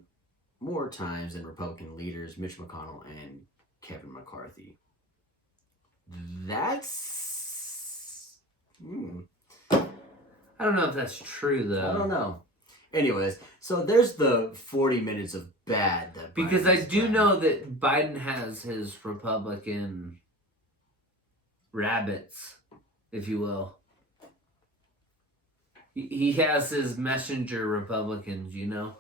more times than Republican leaders Mitch McConnell and Kevin McCarthy. That's... I don't know if that's true, though. I don't know. Anyways, so there's the 40 minutes of bad that Biden because I do know that Biden has his Republican rabbits, if you will. He has his messenger Republicans, you know.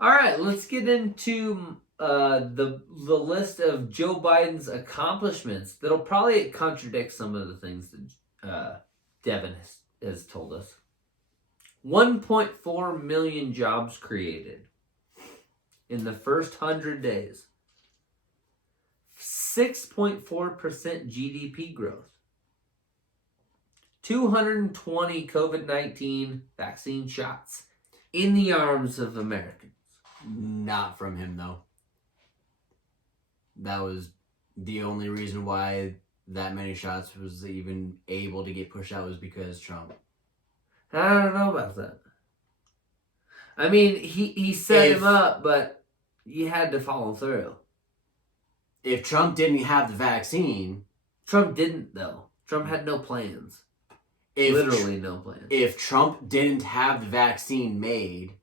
All right, let's get into the list of Joe Biden's accomplishments. That'll probably contradict some of the things that Devin has told us. 1.4 million jobs created in the first 100 days. 6.4% GDP growth. 220 COVID-19 vaccine shots in the arms of Americans. Not from him, though. That was the only reason why that many shots was even able to get pushed out was because Trump. I don't know about that. I mean, he set him up, but you had to follow through. If Trump didn't have the vaccine... Trump didn't, though. Trump had no plans. Literally no plans. If Trump didn't have the vaccine made,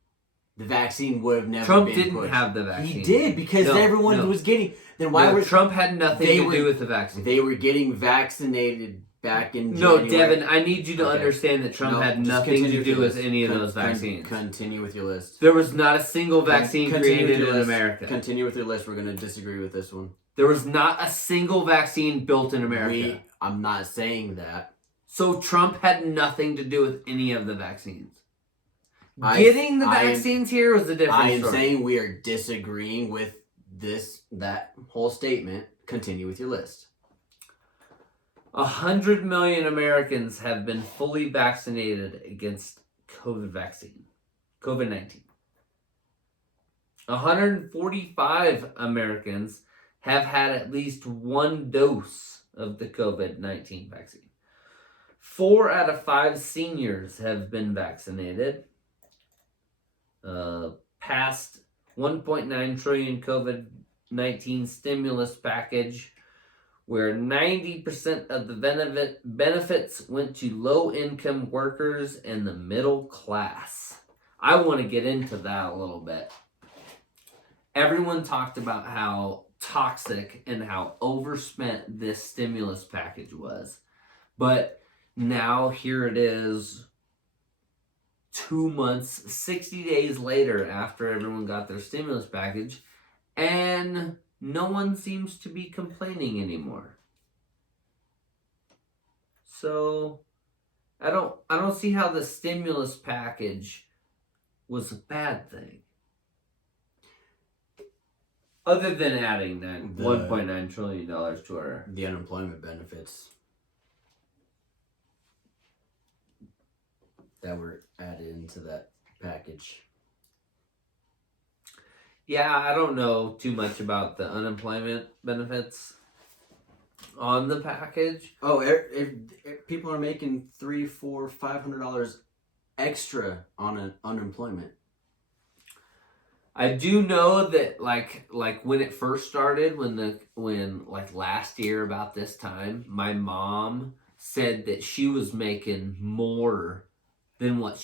the vaccine would have never Trump been didn't pushed. have the vaccine. He did, because everyone was getting... Then why was Trump had nothing to do with the vaccine. They were getting vaccinated back in January. No, Devin, I need you to understand that Trump had nothing to do with any of those vaccines. Continue with your list. There was not a single vaccine created in America. Continue with your list. We're going to disagree with this one. There was not a single vaccine built in America. I'm not saying that. So Trump had nothing to do with any of the vaccines. Getting the vaccines here was a different story. I am saying we are disagreeing with that whole statement. Continue with your list. 100 million Americans have been fully vaccinated against COVID-19. 145 Americans have had at least one dose of the COVID-19 vaccine. 4 out of 5 seniors have been vaccinated. Passed 1.9 trillion COVID-19 stimulus package, where 90% of the benefits went to low-income workers and the middle class. I want to get into that a little bit. Everyone talked about how toxic and how overspent this stimulus package was. But now here it is, 2 months, 60 days later after everyone got their stimulus package, and no one seems to be complaining anymore. So I don't see how the stimulus package was a bad thing. Other than adding that The- $1.9 trillion to our... The unemployment benefits that were added into that package. Yeah, I don't know too much about the unemployment benefits on the package. Oh, if people are making $300, $400, $500 extra on an unemployment. I do know that like when it first started, when like last year about this time, my mom said that she was making more than what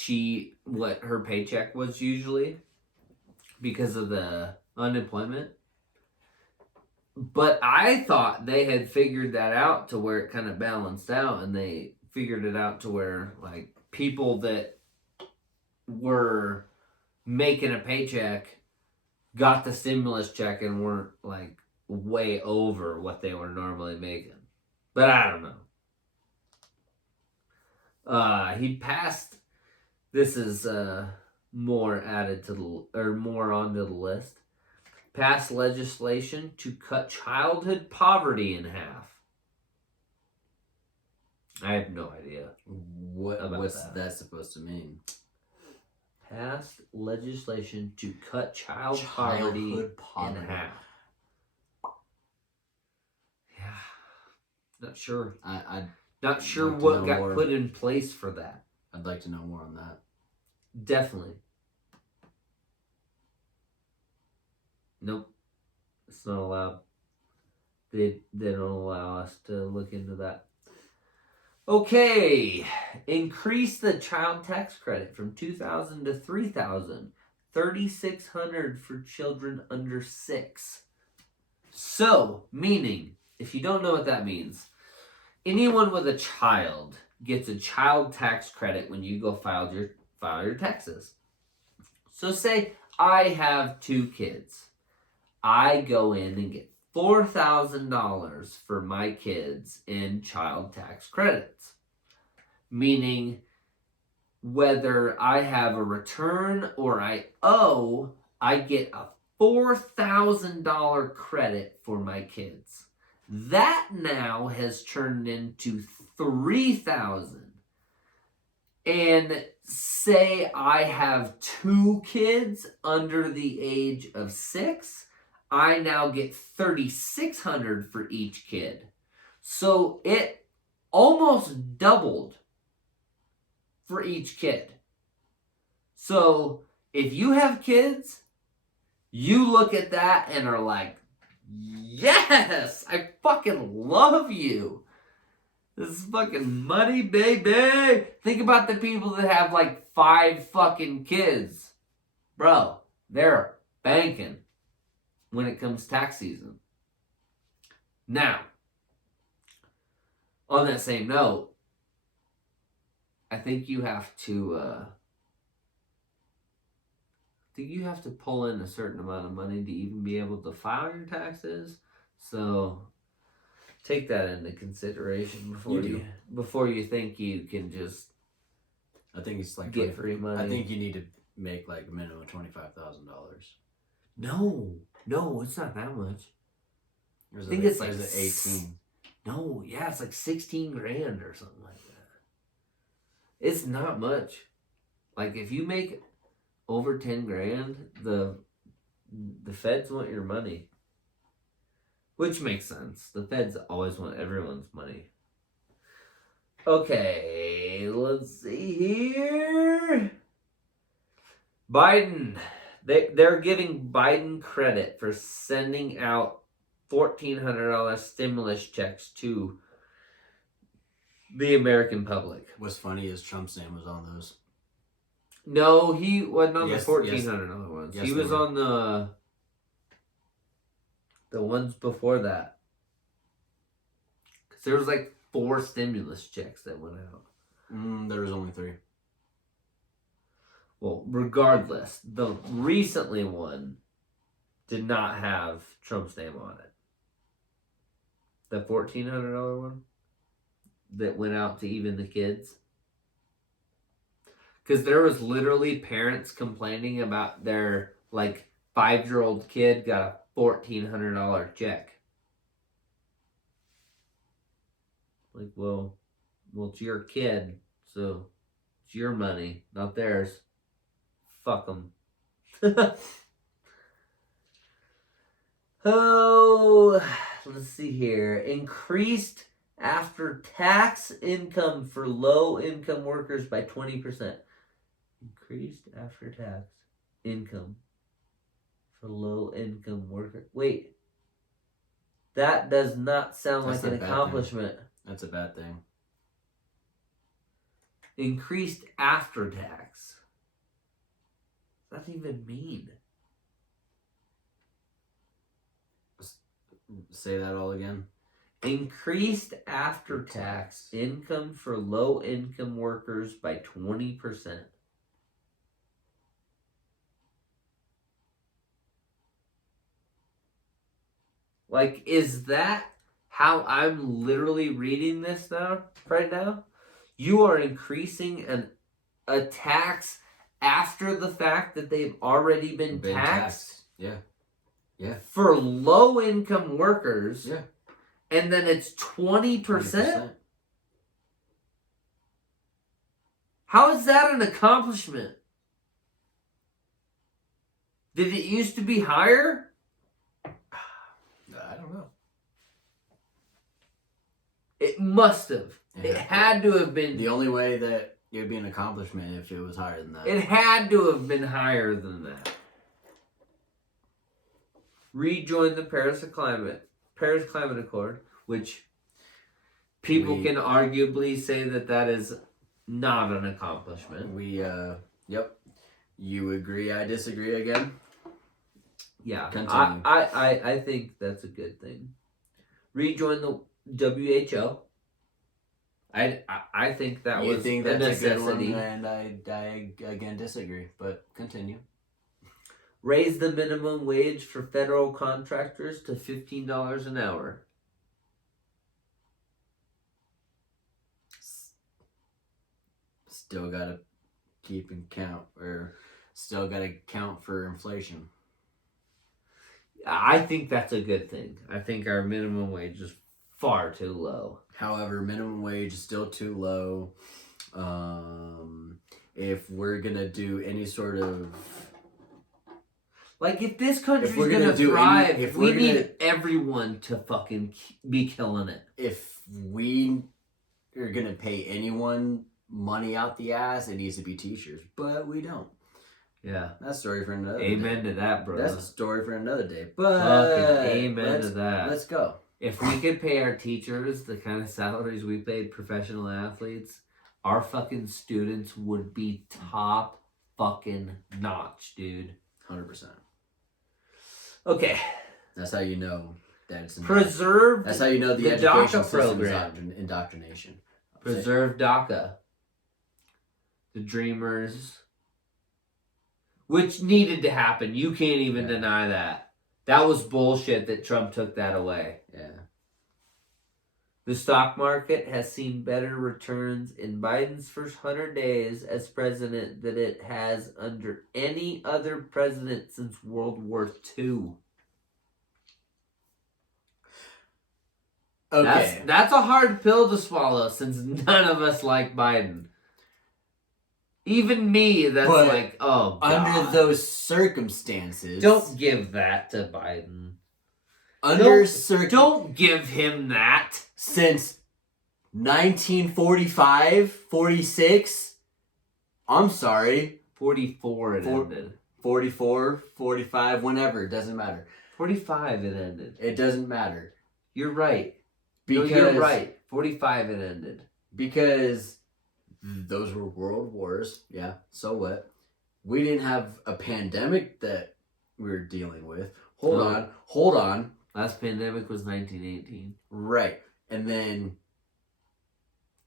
her paycheck was usually because of the unemployment. But I thought they had figured that out to where it kind of balanced out, and they figured it out to where like people that were making a paycheck got the stimulus check and weren't like way over what they were normally making. But I don't know. He passed. This is more added to more onto the list. Passed legislation to cut childhood poverty in half. I have no idea. What's that supposed to mean? Passed legislation to cut childhood poverty in half. Yeah, not sure. I not sure what got put in place for that. I'd like to know more on that. Definitely. Nope, it's not allowed. They don't allow us to look into that. Okay, increase the child tax credit from $2,000 to $3,000, $3,600 for children under 6. So, meaning, if you don't know what that means, anyone with a child gets a child tax credit when you go file your taxes. So, say I have 2 kids. I go in and get $4,000 for my kids in child tax credits. Meaning, whether I have a return or I owe, I get a $4,000 credit for my kids. That now has turned into $3,000. And say I have 2 kids under the age of 6, I now get $3,600 for each kid. So it almost doubled for each kid. So if you have kids, you look at that and are like, yes, I fucking love you. This is fucking money, baby. Think about the people that have like 5 fucking kids. Bro, they're banking when it comes tax season. Now, on that same note, I think you have to pull in a certain amount of money to even be able to file your taxes. So take that into consideration before you think you can just I think it's like get free money. I think you need to make like a minimum of $25,000. No, it's not that much. I think it's like 18. No, yeah, it's like 16 grand or something like that. It's not much. Like if you make over 10 grand, the feds want your money. Which makes sense. The feds always want everyone's money. Okay, let's see here. Biden. They're giving Biden credit for sending out $1,400 stimulus checks to the American public. What's funny is Trump's name was on those. No, he wasn't on the $1,400 ones. Yes, he was on the ones before that. Because there was like 4 stimulus checks that went out. There was only 3. Well, regardless, the recently one did not have Trump's name on it. The $1,400 one that went out to even the kids. Because there was literally parents complaining about their like 5-year-old kid got $1,400 check. Like, well, it's your kid, so it's your money, not theirs. Fuck them. Oh, let's see here. Increased after-tax income for low-income workers by 20%. Increased after-tax income for low-income workers. Wait. That does not sound That's like a an bad accomplishment. That's a bad thing. Increased after-tax. What does that even mean? Say that all again. Increased after-tax income for low-income workers by 20%. Like, is that how I'm literally reading this now, right now? You are increasing a tax after the fact that they've already been taxed? Yeah. Yeah. For low-income workers? Yeah. And then it's 20%? 20%. How is that an accomplishment? Did it used to be higher? I don't know. It must have. Yeah. It had to have been. The only way that it would be an accomplishment if it was higher than that. It had to have been higher than that. Rejoin the Paris Climate Accord, which people can arguably say that is not an accomplishment. Yep. You agree, I disagree again? Yeah. Continue. I think that's a good thing. Rejoin the WHO. I think that was a necessity. a good one, and I again disagree, but continue. Raise the minimum wage for federal contractors to $15 an hour. Still gotta keep and count, or still gotta count for inflation. I think that's a good thing. I think our minimum wage is far too low. However, minimum wage is still too low. If we're gonna do any sort of... Like, if this country's gonna thrive, we need everyone to fucking be killing it. If we are gonna pay anyone money out the ass, it needs to be teachers. But we don't. Yeah. That's a story for another day. Amen to that, bro. That's a story for another day. But fucking amen to that. Let's go. If we could pay our teachers the kind of salaries we paid professional athletes, our fucking students would be top fucking notch, dude. 100%. Okay. That's how you know that it's preserve. That's how you know the education system is indoctrination. Preserve DACA. The Dreamers. Which needed to happen. You can't even deny that. That was bullshit that Trump took that away. Yeah. The stock market has seen better returns in Biden's first 100 days as president than it has under any other president since World War II. Okay. That's a hard pill to swallow since none of us like Biden. Even me, that's like, oh, God. Under those circumstances... Don't give that to Biden. Don't give him that. Since 1945, 46, I'm sorry. 44 it ended. 44, 45, whenever, it doesn't matter. 45 it ended. It doesn't matter. You're right. You're right. 45 it ended. Because those were world wars. Yeah, so what? We didn't have a pandemic that we were dealing with. Hold on. Last pandemic was 1918. Right. And then...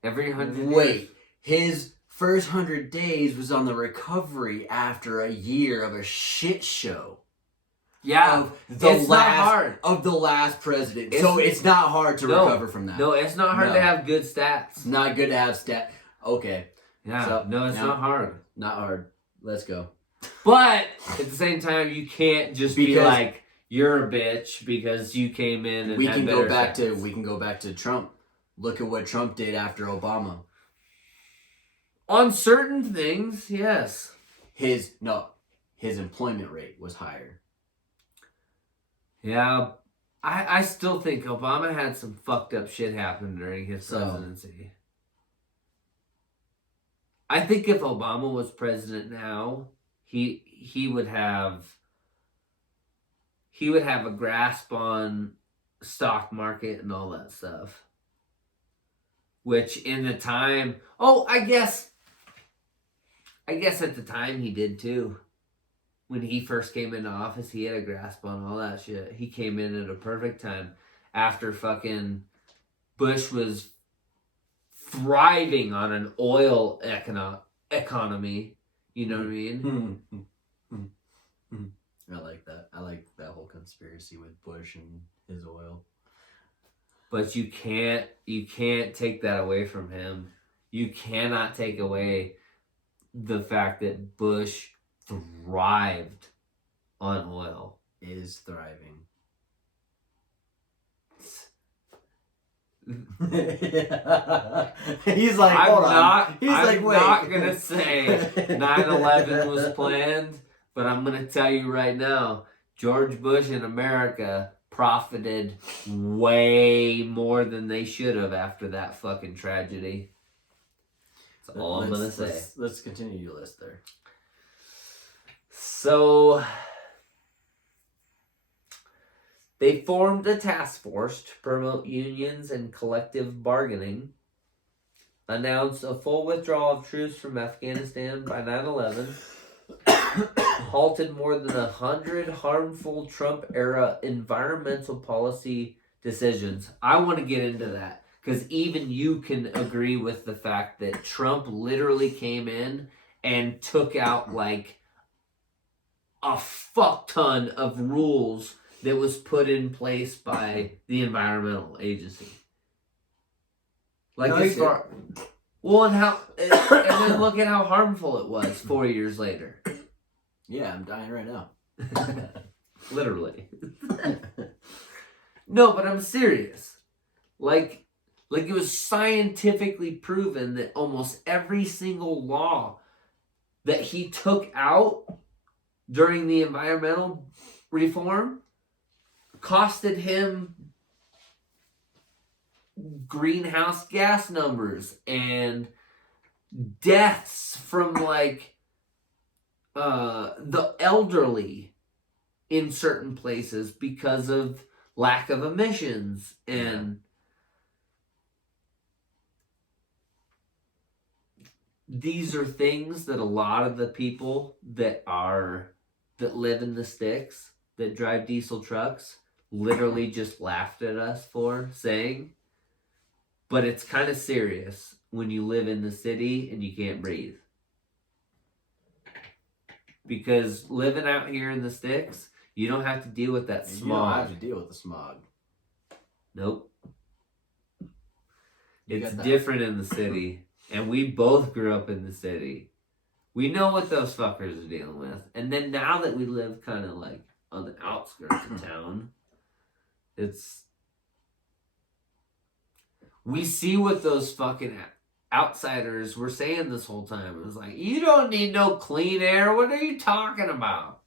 Every 100 years. Wait. His first 100 days was on the recovery after a year of a shit show. Yeah. It's not hard. Of the last president. So it's not hard to recover from that. No, it's not hard to have good stats. Not good to have stats. Okay. Yeah. So, no, it's not hard. Not hard. Let's go. But at the same time, you can't just be like, you're a bitch because you came in and we had can better go back stats. to Trump. Look at what Trump did after Obama. On certain things, yes. His employment rate was higher. Yeah, I still think Obama had some fucked up shit happen during his presidency. I think if Obama was president now, he would have a grasp on stock market and all that stuff. Which in the time, I guess at the time he did too. When he first came into office, he had a grasp on all that shit. He came in at a perfect time after fucking Bush was thriving on an oil economy. You know what I mean? I like that. I like that whole conspiracy with Bush and his oil. But you can't take that away from him. You cannot take away the fact that Bush thrived on oil. Is thriving. He's like, hold on. He's like, wait. I'm not going to say 9/11 was planned, but I'm going to tell you right now, George Bush and America profited way more than they should have after that fucking tragedy. That's all I'm going to say. Let's continue your list there. So, they formed a task force to promote unions and collective bargaining, announced a full withdrawal of troops from Afghanistan by 9/11, halted more than 100 harmful Trump-era environmental policy decisions. I want to get into that, because even you can agree with the fact that Trump literally came in and took out like a fuck ton of rules that was put in place by the environmental agency. Like no, as far, well, and then look at how harmful it was 4 years later. Yeah, I'm dying right now. Literally. No, but I'm serious. Like it was scientifically proven that almost every single law that he took out during the environmental reform costed him greenhouse gas numbers and deaths from like the elderly in certain places because of lack of emissions. And these are things that a lot of the people that live in the sticks, that drive diesel trucks, literally just laughed at us for saying. But it's kind of serious when you live in the city and you can't breathe. Because living out here in the sticks, you don't have to deal with that smog. You don't have to deal with the smog. Nope. It's different in the city. And we both grew up in the city. We know what those fuckers are dealing with. And then now that we live kind of like on the outskirts of town, we see what those fucking outsiders were saying this whole time. It was like, you don't need no clean air. What are you talking about?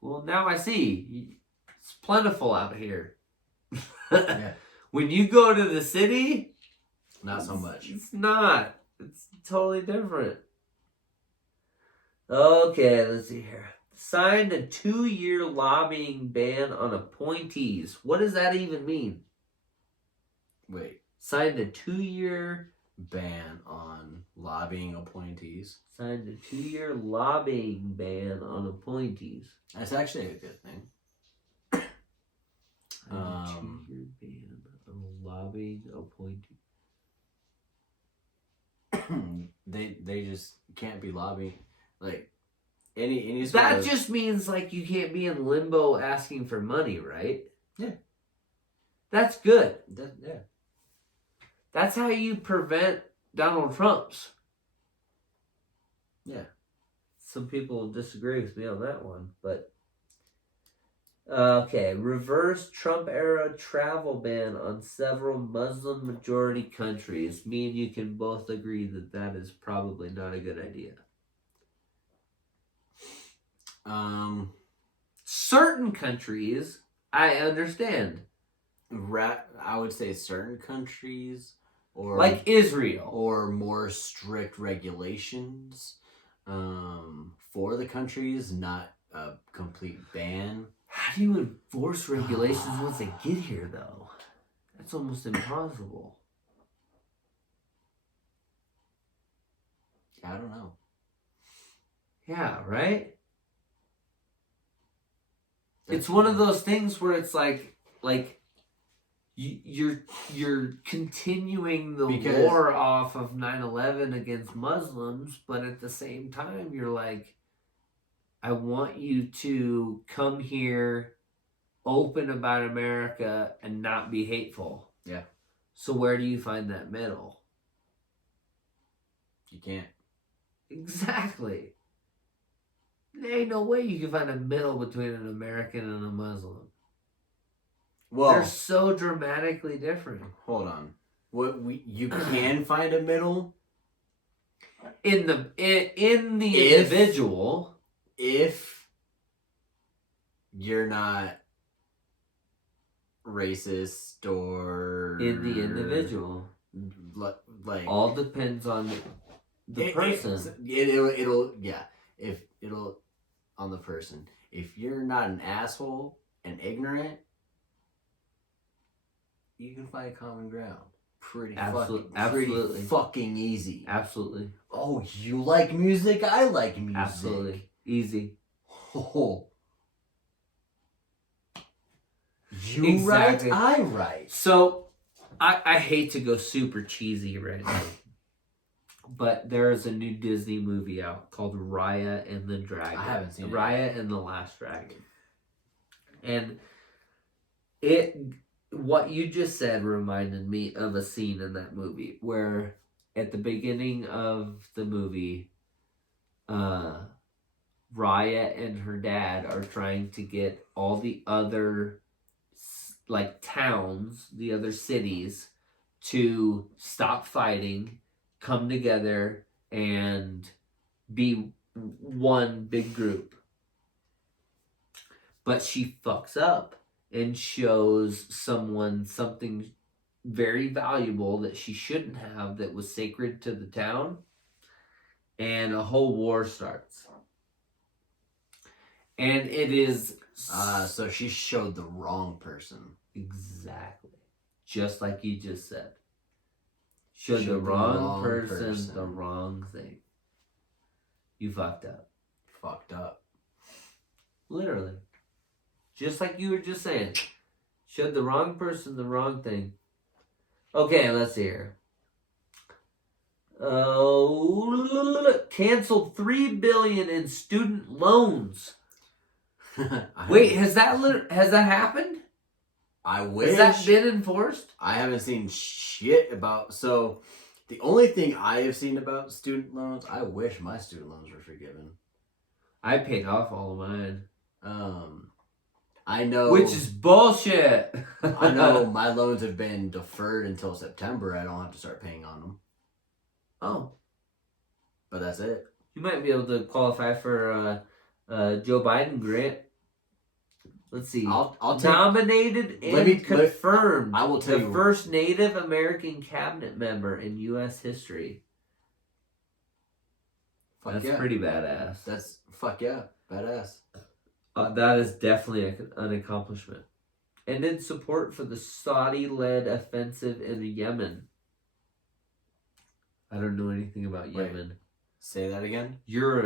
Well, now I see. It's plentiful out here. Yeah. When you go to the city, not so much. It's not. It's totally different. Okay, let's see here. Signed a 2-year lobbying ban on appointees. What does that even mean? Wait. Signed a 2-year ban on lobbying appointees. Signed a 2-year lobbying ban on appointees. That's actually a good thing. Signed a 2-year ban on lobbying appointees. They just can't be lobbying like any that just means like you can't be in limbo asking for money, right? Yeah. That's good. Yeah. That's how you prevent Donald Trump's. Yeah. Some people disagree with me on that one, but Okay, reverse Trump-era travel ban on several Muslim-majority countries. Me and you can both agree that that is probably not a good idea. Certain countries, I understand. I would say certain countries, or Like Israel. or more strict regulations for the countries, not a complete ban. How do you enforce regulations once they get here, though? That's almost impossible. I don't know. Yeah, right? It's one of those things where it's like you're continuing the war off of 9/11 against Muslims, but at the same time you're like, I want you to come here open about America and not be hateful. Yeah. So where do you find that middle? You can't. Exactly. There ain't no way you can find a middle between an American and a Muslim. Well, they're so dramatically different. Hold on. You can find a middle in the individual if you're not racist or in the individual. Like all depends on the person. It'll on the person. If you're not an asshole and ignorant, you can find common ground. Pretty fucking easy. Absolutely. Oh, you like music? I like music. Absolutely. Easy. Oh. You write, I write. So, I hate to go super cheesy right now, but there is a new Disney movie out called Raya and the Dragon. I haven't seen it. Raya and the Last Dragon. And what you just said reminded me of a scene in that movie where at the beginning of the movie, Raya and her dad are trying to get all the other towns, the other cities, to stop fighting, come together, and be one big group. But she fucks up and shows someone something very valuable that she shouldn't have, that was sacred to the town, and a whole war starts. And it is... so she showed the wrong person. Exactly. Just like you just said. Showed the wrong person the wrong thing. You fucked up. Fucked up. Literally. Just like you were just saying. Showed the wrong person the wrong thing. Okay, let's see here. Canceled $3 billion in student loans. Wait, has that happened? I wish. Has that been enforced? I haven't seen shit about... So, the only thing I have seen about student loans, I wish my student loans were forgiven. I paid off all of mine. I know... Which is bullshit! I know my loans have been deferred until September. I don't have to start paying on them. Oh. But that's it. You might be able to qualify for a Joe Biden grant. Let's see. I'll nominated and confirmed. I will tell you. The first Native American cabinet member in U.S. history. That's pretty badass. That's fuck yeah, badass. That is definitely an accomplishment. And in support for the Saudi-led offensive in Yemen. I don't know anything about Yemen. Say that again. You're